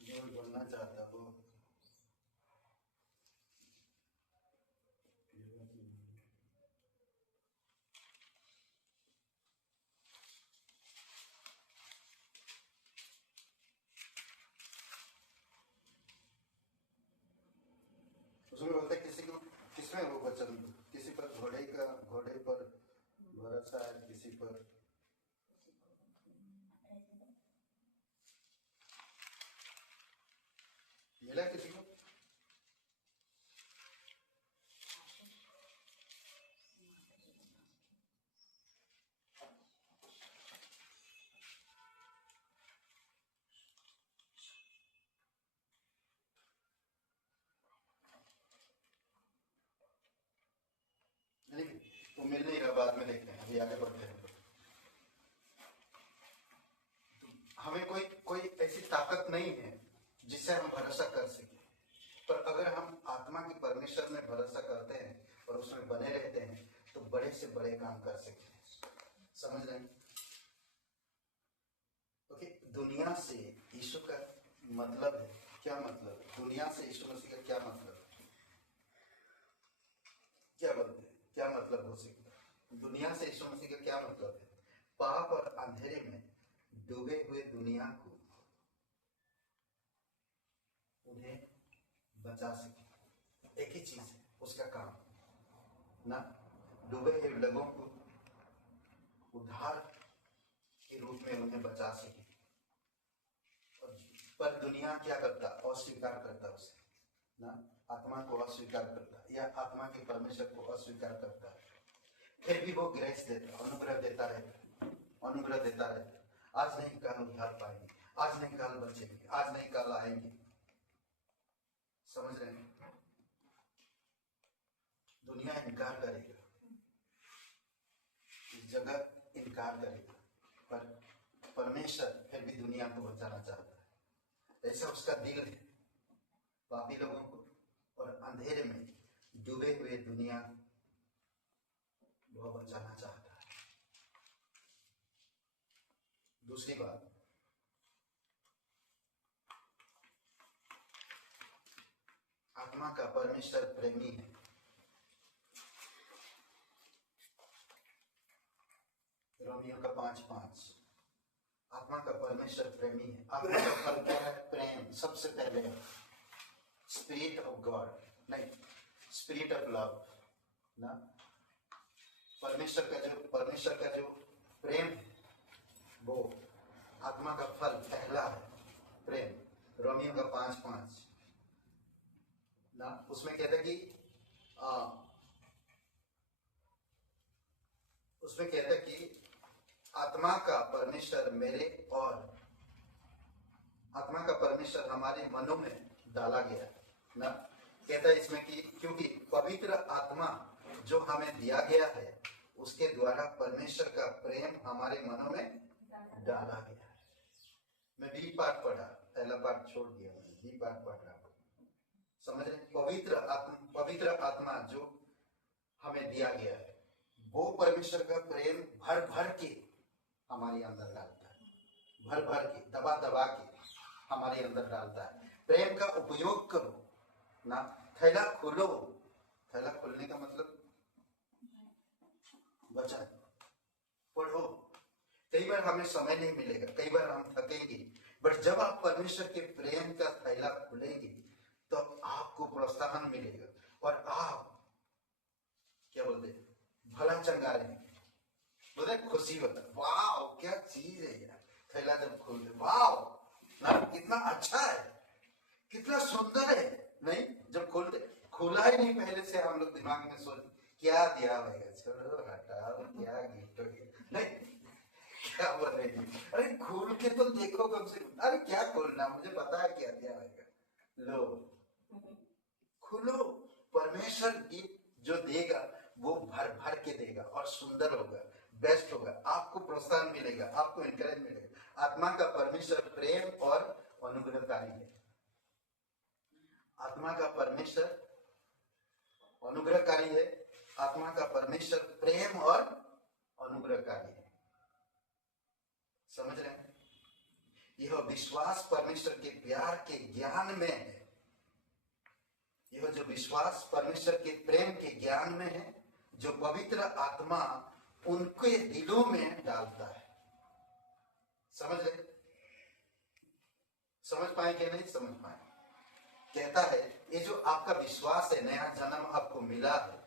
जो बोलना चाहता वो उसमें बोलते किसी को, किसमें वो वचन, किसी पर घोड़े पर भरोसा है, किसी पर मिला किसी को? नहीं तो मिल नहीं रहा, बाद में देखते हैं, अभी आगे बढ़ते हैं। हमें कोई ऐसी ताकत नहीं है जिससे हम भरोसा कर सके, पर अगर हम आत्मा की परमेश्वर में भरोसा करते हैं और उसमें बने रहते हैं तो बड़े से बड़े काम कर सकते हैं। समझ रहे हैं? ओके, दुनिया से यीशु का मतलब है, क्या मतलब? दुनिया से यीशु मसीह का क्या मतलब? क्या बोलते हैं, क्या मतलब हो सकता है? दुनिया से यीशु मसीह का क्या मतलब है? पाप और अंधेरे में डूबे हुए दुनिया को उन्हें बचा सके। एक ही चीज है उसका काम ना, डूबे हुए लोगों को उद्धार के रूप में उन्हें बचा सके। पर दुनिया क्या करता? अस्वीकार करता उसे ना, आत्मा को अस्वीकार करता या आत्मा के परमेश्वर को अस्वीकार करता है। फिर भी वो ग्रेस देता, अनुग्रह देता रहता, अनुग्रह देता रहता। आज नहीं कल उद्धार पाएंगे, आज नहीं कल बचेंगे, आज नहीं कल आएंगे। समझ रहे हैं? दुनिया इनकार करेगा, जगत इनकार करेगा, पर परमेश्वर फिर भी दुनिया को बचाना चाहता है। ऐसा उसका दिल है पापी लोगों को और अंधेरे में डूबे हुए दुनिया वो बचाना चाहता है। दूसरी बात, आत्मा का परमेश्वर प्रेमी है। रोमियो का 5:5, आत्मा का परमेश्वर प्रेमी है। आत्मा का फल क्या है? प्रेम। सबसे पहले स्पिरिट ऑफ गॉड, नहीं स्पिरिट ऑफ लव ना, परमेश्वर का जो प्रेम है वो आत्मा का फल पहला है, प्रेम। रोमियो का 5:5 ना, उसमें कहता कि आत्मा का परमेश्वर मेरे और आत्मा का परमेश्वर हमारे मनों में डाला गया ना, कहता है इसमें कि क्योंकि पवित्र आत्मा जो हमें दिया गया है उसके द्वारा परमेश्वर का प्रेम हमारे मनों में डाला गया है। मैं बी पार्ट पढ़ा, पहला पार्ट छोड़ दिया, मैंने बी पार्ट पढ़ रहा हूं। समझ रहे? पवित्र आत्मा जो हमें दिया गया है वो परमेश्वर का प्रेम भर भर के हमारे अंदर डालता है, भर भर के, दबा दबा के हमारे अंदर डालता है। प्रेम का उपयोग करो ना, थैला खोलो। थैला खोलने का मतलब वचन पढ़ो। कई बार हमें समय नहीं मिलेगा, कई बार हम थकेंगे, बट जब आप परमेश्वर के प्रेम का थैला खोलेंगे तो आपको प्रोत्साहन मिलेगा और आप क्या बोलते हैं, भला चंगा रहेंगे, बोलते खुशी होता है। वाह क्या चीज है यार, थैला जब खोल दे, वाह ना कितना अच्छा है, कितना सुंदर है। नहीं, जब खोलते, खोला ही नहीं पहले से हम लोग दिमाग में सोच क्या दिया होगा, चलो हटाओ, क्या गिफ्ट हो गया, नहीं क्या बोलेगी, अरे खोल के तो देखो कम से कम। अरे क्या खोलना, मुझे पता है क्या दिया होगा, लो खोलो। परमेश्वर गिफ्ट जो देगा वो भर भर के देगा और सुंदर होगा, बेस्ट होगा, आपको प्रोत्साहन मिलेगा, आपको एनकरेज मिलेगा। आत्मा का परमेश्वर प्रेम और अनुग्रहकारी है। आत्मा का परमेश्वर अनुग्रहकारी है, आत्मा का परमेश्वर प्रेम और अनुग्रहकारी है। समझ रहे हैं? यह विश्वास परमेश्वर के प्यार के ज्ञान में है। यह जो विश्वास परमेश्वर के प्रेम के ज्ञान में है जो पवित्र आत्मा उनके दिलों में डालता है। समझ रहे? समझ पाए कि नहीं समझ पाए? कहता है ये जो आपका विश्वास है, नया जन्म आपको मिला है,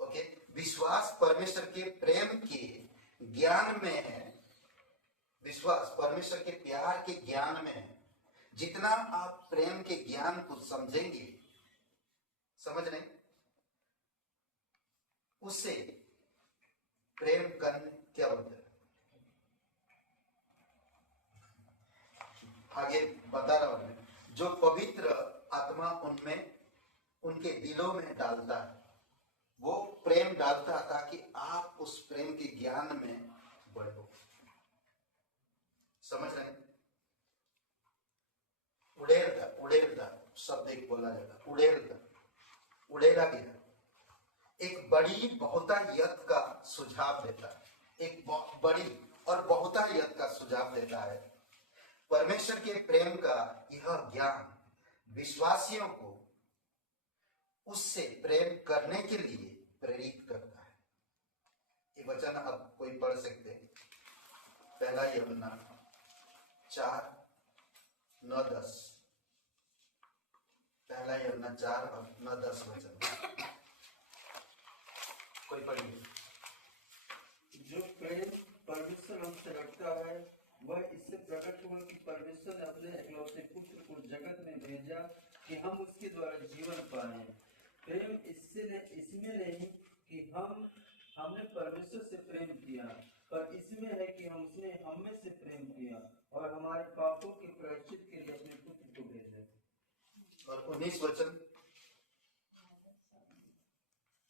ओके, विश्वास परमेश्वर के प्रेम के ज्ञान में है, विश्वास परमेश्वर के प्यार के ज्ञान में है। जितना आप प्रेम के ज्ञान को समझेंगे, समझ रहे, उससे प्रेम करने क्या बोलते हैं, आगे बता रहा हूं मैं, जो पवित्र आत्मा उनमें, उनके दिलों में डालता है, वो प्रेम डालता है ताकि आप उस प्रेम के ज्ञान में बढ़ो। समझ रहे हैं? उड़ेरदा शब्द एक बोला जाता, उड़ेरा गया एक बड़ी बहुतायत का सुझाव देता है, एक बड़ी और बहुतायत का सुझाव देता है। परमेश्वर के प्रेम का यह ज्ञान विश्वासियों को उससे प्रेम करने के लिए प्रेरित करता है। ये वचन अब कोई पढ़ सकते हैं, पहला यूहन्ना 4:9-10, पहला यूहन्ना 4:9-10 वचन कोई पढ़िए। जो प्रेम परमेश्वर हमसे रखता है वह इससे प्रकट हुआ कि परमेश्वर ने अपने इकलौते पुत्र को जगत में भेजा कि हम उसके द्वारा जीवन पाएं। प्रेम इसमें नहीं कि हमने परमेश्वर से प्रेम किया, पर इसमें है कि उसने हमें से प्रेम किया और हमारे पापों के प्रायश्चित के लिए अपने पुत्र को भेजा। और 19 वचन,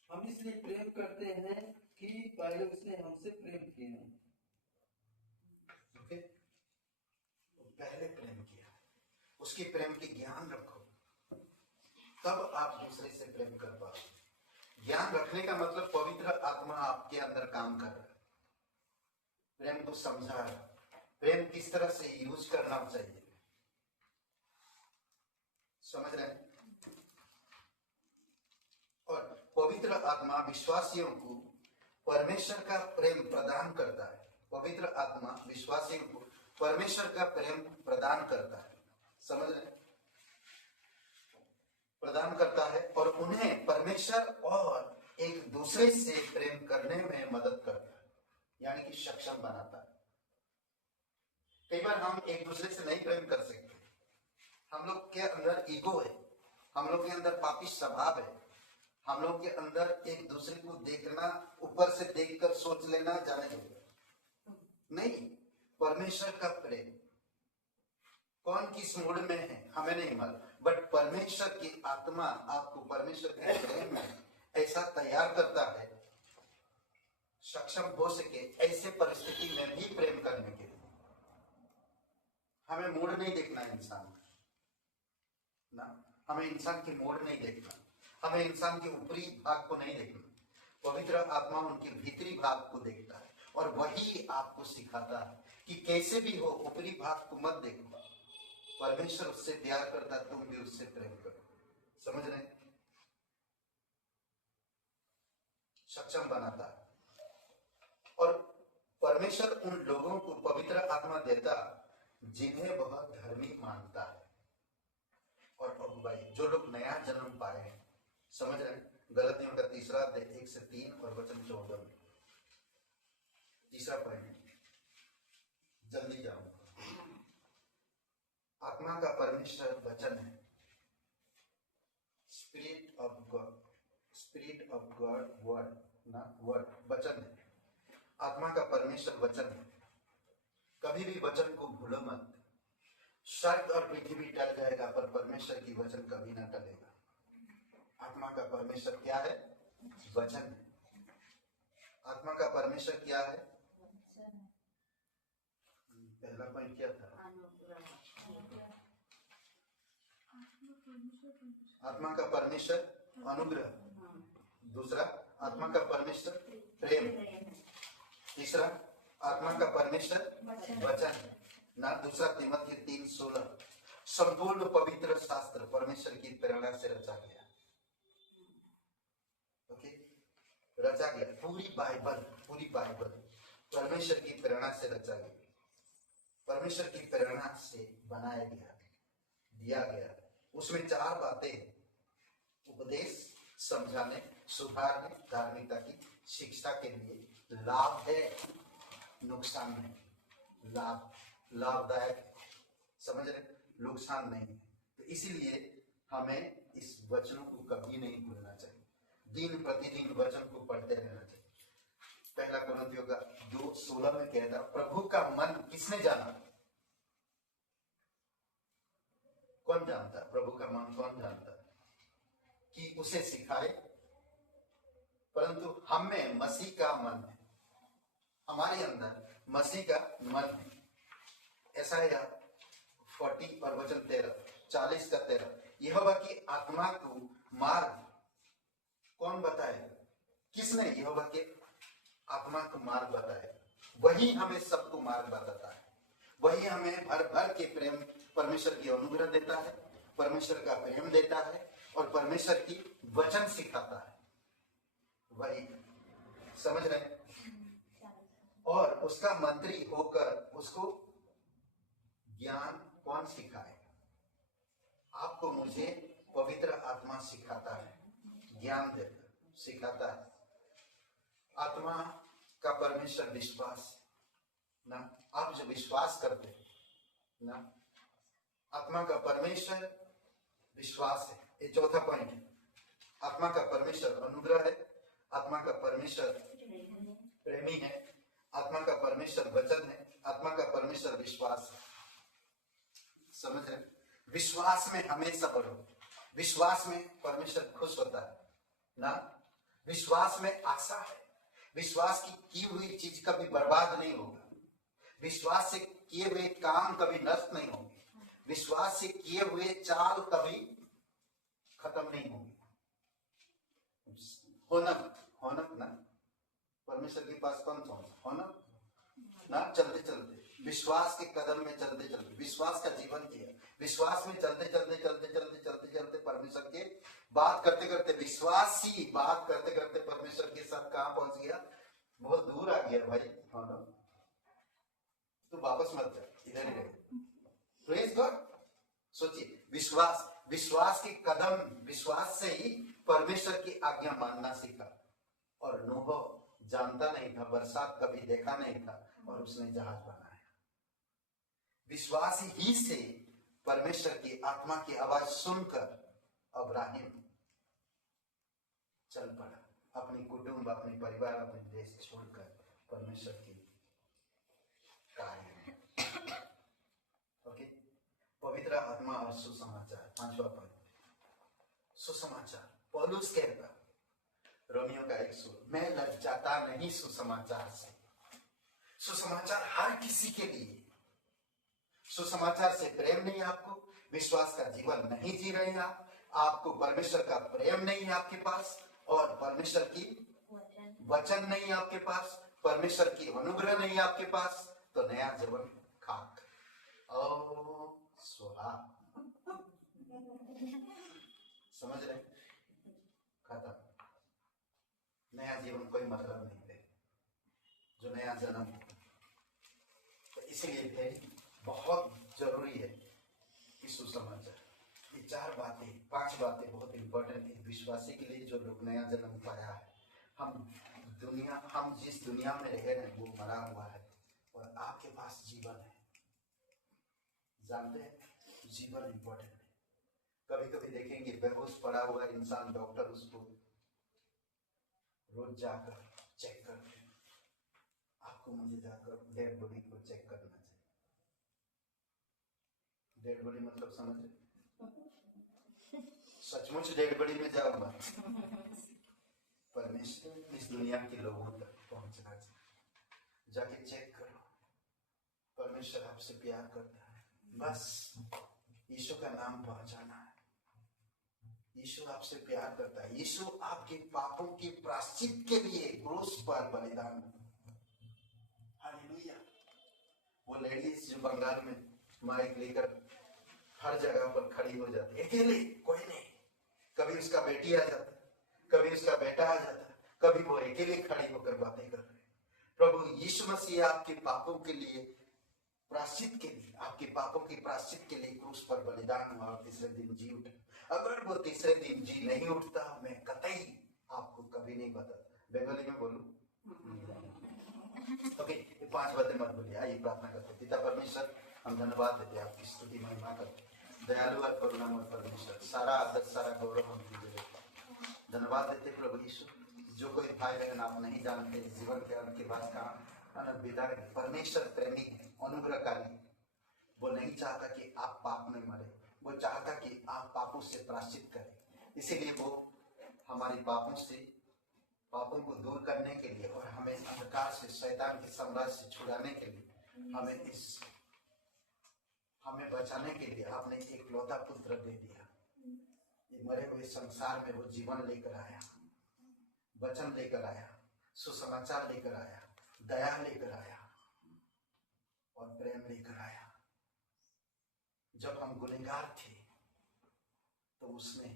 हम इसलिए प्रेम करते हैं कि पहले उसने हमसे प्रेम किया। ओके, पहले प्रेम किया, उसके प्रेम की ज्ञान रखो, तब आप दूसरे से प्रेम कर पाओगे। ज्ञान रखने का मतलब पवित्र आत्मा आपके अंदर काम कर रहा है, प्रेम को समझा रहा है, प्रेम किस तरह से यूज करना चाहिए। समझ रहे हैं? और पवित्र आत्मा विश्वासियों को परमेश्वर का प्रेम प्रदान करता है। पवित्र आत्मा विश्वासियों को परमेश्वर का प्रेम प्रदान करता है। समझ रहे? प्रदान करता है और उन्हें परमेश्वर और एक दूसरे से प्रेम करने में मदद करता है, यानी कि सक्षम बनाता है। कई बार हम एक दूसरे से नहीं प्रेम कर सकते, हम लोग के अंदर ईगो है, हम लोग के अंदर पापी स्वभाव है, हम लोग के अंदर एक दूसरे को देखना, ऊपर से देखकर सोच लेना जाने दो। नहीं, परमेश्वर का प्रेम कौन किस मूड में है हमें नहीं मालूम, बट परमेश्वर की आत्मा आपको परमेश्वर के प्रेम में ऐसा तैयार करता है, सक्षम हो सके ऐसे परिस्थिति में भी प्रेम करने के लिए। हमें मूड नहीं देखना है इंसान का ना, हमें इंसान की मूड नहीं देखना, हमें इंसान के ऊपरी भाग को नहीं देखना। पवित्र आत्मा उनके भीतरी भाग को देखता है और वही आपको सिखाता है कि कैसे भी हो ऊपरी भाग को मत देखो। परमेश्वर उससे प्यार करता, तुम भी उससे प्रेम करो। समझ रहे? सक्षम बनाता है। और परमेश्वर उन लोगों को पवित्र आत्मा देता जिन्हें वह धर्मी मानता है। और अब भाई जो लोग नया जन्म पाए हैं, समझ रहे हैं? गलतियों का 3 अध्याय 1 से 3 और वचन 14 में तीसरा पॉइंट, जल्दी जाऊंगा। आत्मा का परमेश्वर वचन है, स्पिरिट ऑफ गॉड वर्ड ना, वर्ड वचन है। आत्मा का परमेश्वर वचन है। कभी भी वचन को भूलो मत। स्वर्ग और पृथ्वी टल जाएगा पर परमेश्वर की वचन कभी ना टलेगा। आत्मा का परमेश्वर क्या है? वचन है। आत्मा का परमेश्वर क्या है? पहला पॉइंट क्या था? आत्मा का परमेश्वर अनुग्रह। दूसरा, आत्मा का परमेश्वर प्रेम। तीसरा, आत्मा का परमेश्वर वचन ना। दूसरा तीमुथियुस 3:16, संपूर्ण पवित्र शास्त्र परमेश्वर की प्रेरणा से रचा गया। ओके, रचा गया। पूरी बाइबल परमेश्वर की प्रेरणा से रचा गया, परमेश्वर की प्रेरणा से बनाया गया, दिया गया। उसमें 4 बातें: उपदेश, समझाने, सुधारने, धार्मिकता की शिक्षा के लिए लाभ है, नुकसान नहीं। लाभदायक, समझ रहे? नुकसान नहीं। तो इसीलिए हमें इस वचनों को कभी नहीं भूलना चाहिए। दिन प्रतिदिन वचन को पढ़ते रहना चाहिए। पहला कोरिन्थियों का 2:16 में कहता, प्रभु का मन किसने जाना? कौन जानता? प्रभु का मन कौन जानता? कि उसे सिखाए। परंतु हम में मसीह का मन है, हमारे अंदर मसीह का मन है। ऐसा है 40 और वचन 40 का 13, यहोवा की आत्मा को मार्ग कौन बताए? किसने यहोवा के आत्मा को मार्ग बताया? वही हमें सबको मार्ग बताता है। वही हमें भर भर के प्रेम, परमेश्वर की अनुग्रह देता है, परमेश्वर का प्रेम देता है और परमेश्वर की वचन सिखाता है। वही, समझ रहे हैं? और उसका मंत्री होकर उसको ज्ञान कौन सिखाए? आपको मुझे पवित्र आत्मा सिखाता है, ज्ञान देता, सिखाता है। आत्मा का परमेश्वर विश्वास ना, आप जो विश्वास करते हैं ना, आत्मा का परमेश्वर विश्वास है। ये चौथा पॉइंट है। आत्मा का परमेश्वर अनुग्रह है, आत्मा का परमेश्वर प्रेमी है, आत्मा का परमेश्वर वचन है, आत्मा का परमेश्वर विश्वास है। समझ रहे? विश्वास में हमेशा बढ़ो। विश्वास में परमेश्वर खुश होता है ना। विश्वास में आशा है। विश्वास की हुई चीज कभी बर्बाद नहीं होगा। विश्वास से किए हुए काम कभी नष्ट नहीं होंगे। विश्वास से किए हुए चाल कभी खत्म नहीं होंगे। होनक ना, परमेश्वर के पास कौन सा होनक ना, चलते चलते विश्वास के कदम में चलते चलते, विश्वास का जीवन किया, विश्वास में चलते चलते चलते चलते चलते चलते परमेश्वर के बात करते करते, विश्वासी बात करते करते परमेश्वर के साथ कहां पहुंच गया? बहुत दूर आ गया भाई। तो वापस मत जा, इधर ही रहे। Praise God. सोचिए, विश्वास के कदम, विश्वास से ही परमेश्वर की आज्ञा मानना सीखा। और नूह जानता नहीं था, बरसात कभी देखा नहीं था और उसने जहाज बनाया। विश्वास ही से परमेश्वर की आत्मा की आवाज सुनकर अब्राहिम चल पड़ा, अपनी कुटुंब, अपने परिवार, अपने देश छोड़कर परमेश्वर की कार्य में। ओके, पवित्र आत्मा और सुसमाचार। 5वां पद, सुसमाचार। पौलुस कहता रोमियो का 1:16, मैं लज्जाता नहीं सुसमाचार से। सुसमाचार हर किसी के लिए। सुसमाचार से प्रेम नहीं, आपको विश्वास का जीवन नहीं जी रहे आप, आपको परमेश्वर का प्रेम नहीं है आपके पास, और परमेश्वर की वचन नहीं आपके पास, परमेश्वर की अनुग्रह नहीं आपके पास, तो नया जीवन खाक और सुहा। समझ रहे? खत्म। नया जीवन कोई मतलब नहीं है, जो नया जन्म। तो इसलिए फिर बहुत जरूरी है कि सुसमाचार। ये 4 बातें 5 बातें बहुत इंपॉर्टेंट है विश्वासी के लिए, जो लोग नया जन्म पाया है। हम जिस दुनिया में रह रहे हैं वो मरा हुआ है, और आपके पास जीवन है। जानते हैं, जीवन इंपॉर्टेंट है। कभी कभी देखेंगे बेहोश पड़ा हुआ इंसान, डॉक्टर उसको रोज जाकर चेक करते हैं। आपको मुझे जाकर डेड बॉडी को चेक करना चाहिए। डेड बॉडी मतलब समझ रहे? सचमुच डेड बॉडी में जाओ मत। परमेश्वर इस दुनिया के लोगों तक पहुंचना चाहिए। जाके चेक करो, परमेश्वर आपसे प्यार करता है। बस यीशु का नाम पहुंचाना है। यीशु आपसे प्यार करता है। यीशु आपके पापों के प्रायश्चित के लिए क्रूस पर बलिदान। हालेलुया। वो लेडीज जो बंगाल में माइक लेकर हर जगह पर खड़ी हो जाती, अकेले, कोई नहीं। कभी उसका बेटी आ जाता, कभी उसका बेटा आ जाता, कभी वो अकेले खड़ी होकर बातें कर रहे। प्रभु यीशु मसीह आपके पापों के लिए प्रायश्चित के लिए, आपके पापों की प्रायश्चित के लिए क्रूस पर बलिदान हुआ और तीसरे दिन जी उठा। अगर वो तीसरे दिन जी नहीं उठता, मैं कतई आपको कभी नहीं बताता। बंगाली में बोलूं? ओके, 5 बातें मत बोलिए। आइए प्रार्थना करते। पिता परमेश्वर, हम धन्यवाद देते हैं, आपकी स्तुति महिमा करते। दयालु और करुणामय परमेश्वर, सारा आदर सारा गौरव हम तुझे देते। धन्यवाद देते प्रभु यीशु। जो कोई भाई बहन आप नहीं जानते, जीवन के अंत के बाद का अनंत बिता के परमेश्वर प्रेमी है, अनुग्रहकारी। वो नहीं चाहता कि आप पाप में मरे, वो चाहता कि आप पापों से प्रायश्चित करें। इसीलिए वो हमारे पापों को दूर करने के लिए और हमें अंधकार से, शैतान के साम्राज्य से छुड़ाने के लिए, हमें बचाने के लिए आपने एक लौता पुत्र दे दिया। ये मरे हुए संसार में वो जीवन लेकर आया, वचन लेकर आया, सुसमाचार लेकर आया, दया लेकर आया और प्रेम लेकर आया। जब हम गुनहगार थे तो उसने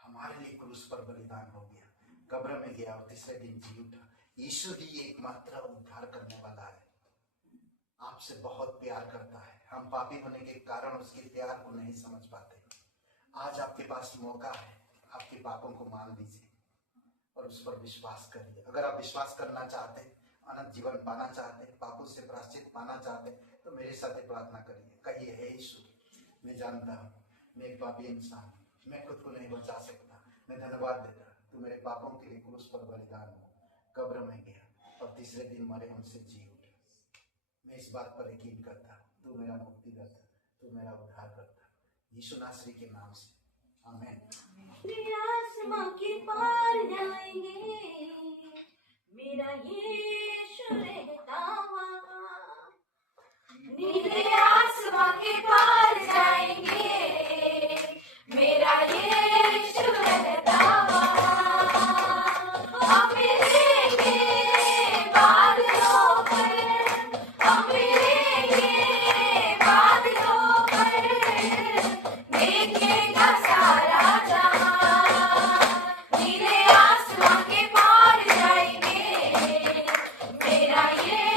हमारे लिए क्रूस पर बलिदान हो गया, कब्र में गया और तीसरे दिन जी उठा। यीशु ही एकमात्र उद्धार करने वाला है। आपसे बहुत प्यार करता है। हम पापी होने के कारण उसके प्यार को नहीं समझ पाते। आज आपके पास मौका है, आपके पापों को मान लीजिए और उस पर विश्वास करिए। अगर आप विश्वास करना चाहते, अनंत जीवन पाना चाहते, पापों से प्रायश्चित पाना चाहते, तो मेरे साथ प्रार्थना करिए। कहिए, हे यीशु, मैं जानता हूँ मैं एक पापी इंसान हूँ, मैं खुद को नहीं बचा सकता। मैं धन्यवाद देता, तू मेरे पापों के लिए क्रूस पर बलिदान हुआ, कब्र में गया और तीसरे दिन मरे हमसे जी उठा। मैं इस बात पर यकीन करता, तू मेरा मुक्तिदाता, तू मेरा उद्धार करता। यीशु नासरी के नाम से, आमीन। आसमां के पार जाएंगे, मेरा यीशु रहता वहाँ। नीले आसमां के पार जाएंगे, मेरा यीशु रहता वहाँ। हम मिलेंगे बादलों पर, हम मिलेंगे बादलों पर, देखेगा सारा जहां। नीले आसमां के पार जाएंगे, मेरा ये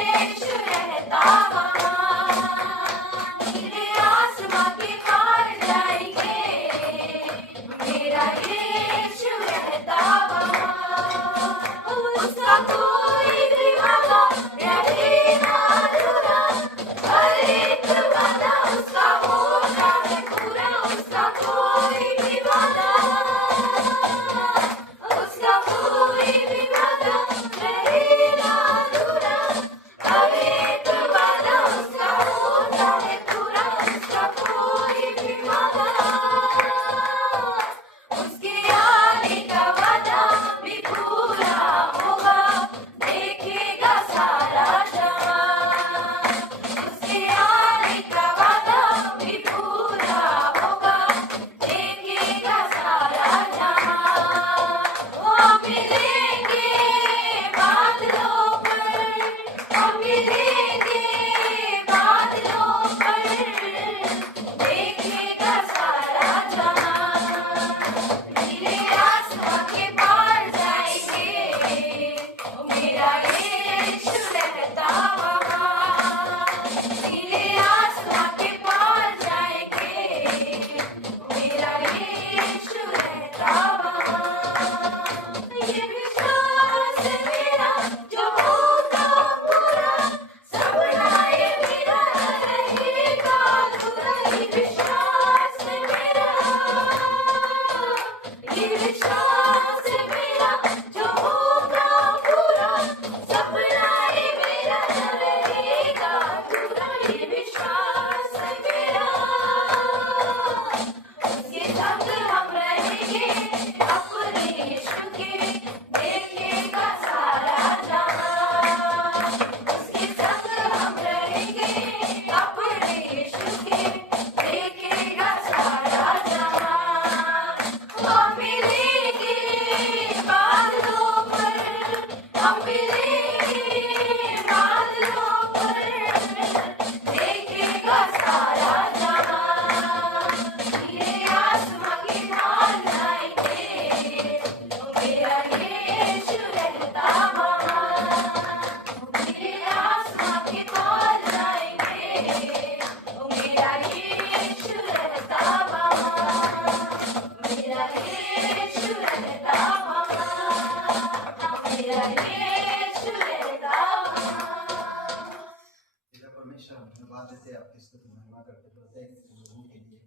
परमेश्वर हम धन्यवाद देते हैं, आपकी स्तुति महिमा करते प्रत्येक लोगों के लिए।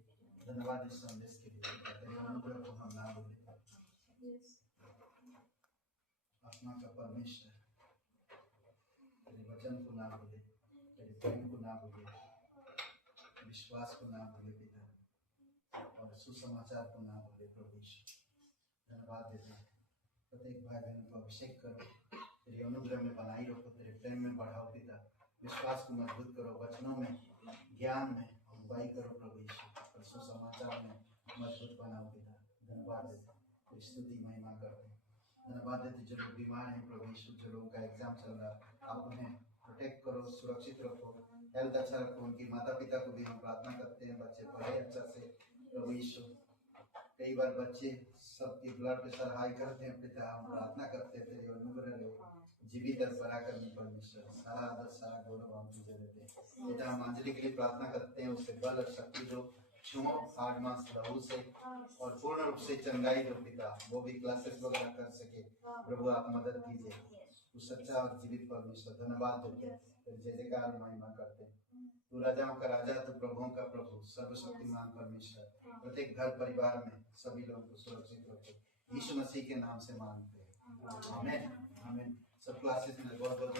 धन्यवाद इस संदेश के लिए, तेरे अनुग्रह को हम ना भूलें। आत्मा का परमेश्वर, तेरे वचन को ना भूले, तेरे प्रेम को ना भूले, विश्वास को ना भूले पिता, और सुसमाचार को ना भूले प्रभु यीशु। धन्यवाद देते हैं, प्रत्येक भाई बहन को अभिषेक करो, तेरे अनुग्रह में बनाई रखो, तेरे प्रेम में बढ़ाओ पिता, विश्वास को मजबूत करो, वचनों में, ज्ञान में अगुवाई करो प्रभु यीशु, और सुसमाचार में मजबूत बनाओ पिता। धन्यवाद देते, तेरी स्तुति महिमा करते हैं। धन्यवाद देते जो लोग बीमार हैं प्रभु यीशु, जो लोगों का एग्जाम चल रहा है, आप उन्हें प्रोटेक्ट करो, सुरक्षित रखो, हेल्थ अच्छा रखो। उनकी माता पिता को भी हम प्रार्थना करते हैं, बच्चे पढ़े अच्छा से प्रभु यीशु। कई बार बच्चे सबकी ब्लड प्रेशर हाई करते हैं पिता, हम प्रार्थना करते हैं तेरे अनुग्रह लो, जीवित और बड़ा करने परमेश्वर, सारा आदर सारा गौरव हम तुझे देते हैं पिता। हम अंजलि के लिए प्रार्थना करते हैं, उससे बल और शक्ति दो, छुओ 8 मास लहू से, और पूर्ण रूप से चंगाई दो पिता, वो भी क्लासेस वगैरह कर सके प्रभु, आप मदद कीजिए। तू सच्चा और जीवित परमेश्वर, धन्यवाद देते हैं, जय जयकार महिमा करते हैं। तू राजाओं का राजा, तू प्रभुओं का प्रभु, सर्वशक्तिमान परमेश्वर, प्रत्येक घर परिवार में सभी लोगों को सुरक्षित रखे, यीशु मसीह के नाम से मांगते हैं, आमीन आमीन। सबको आशीष मिले, बहुत बहुत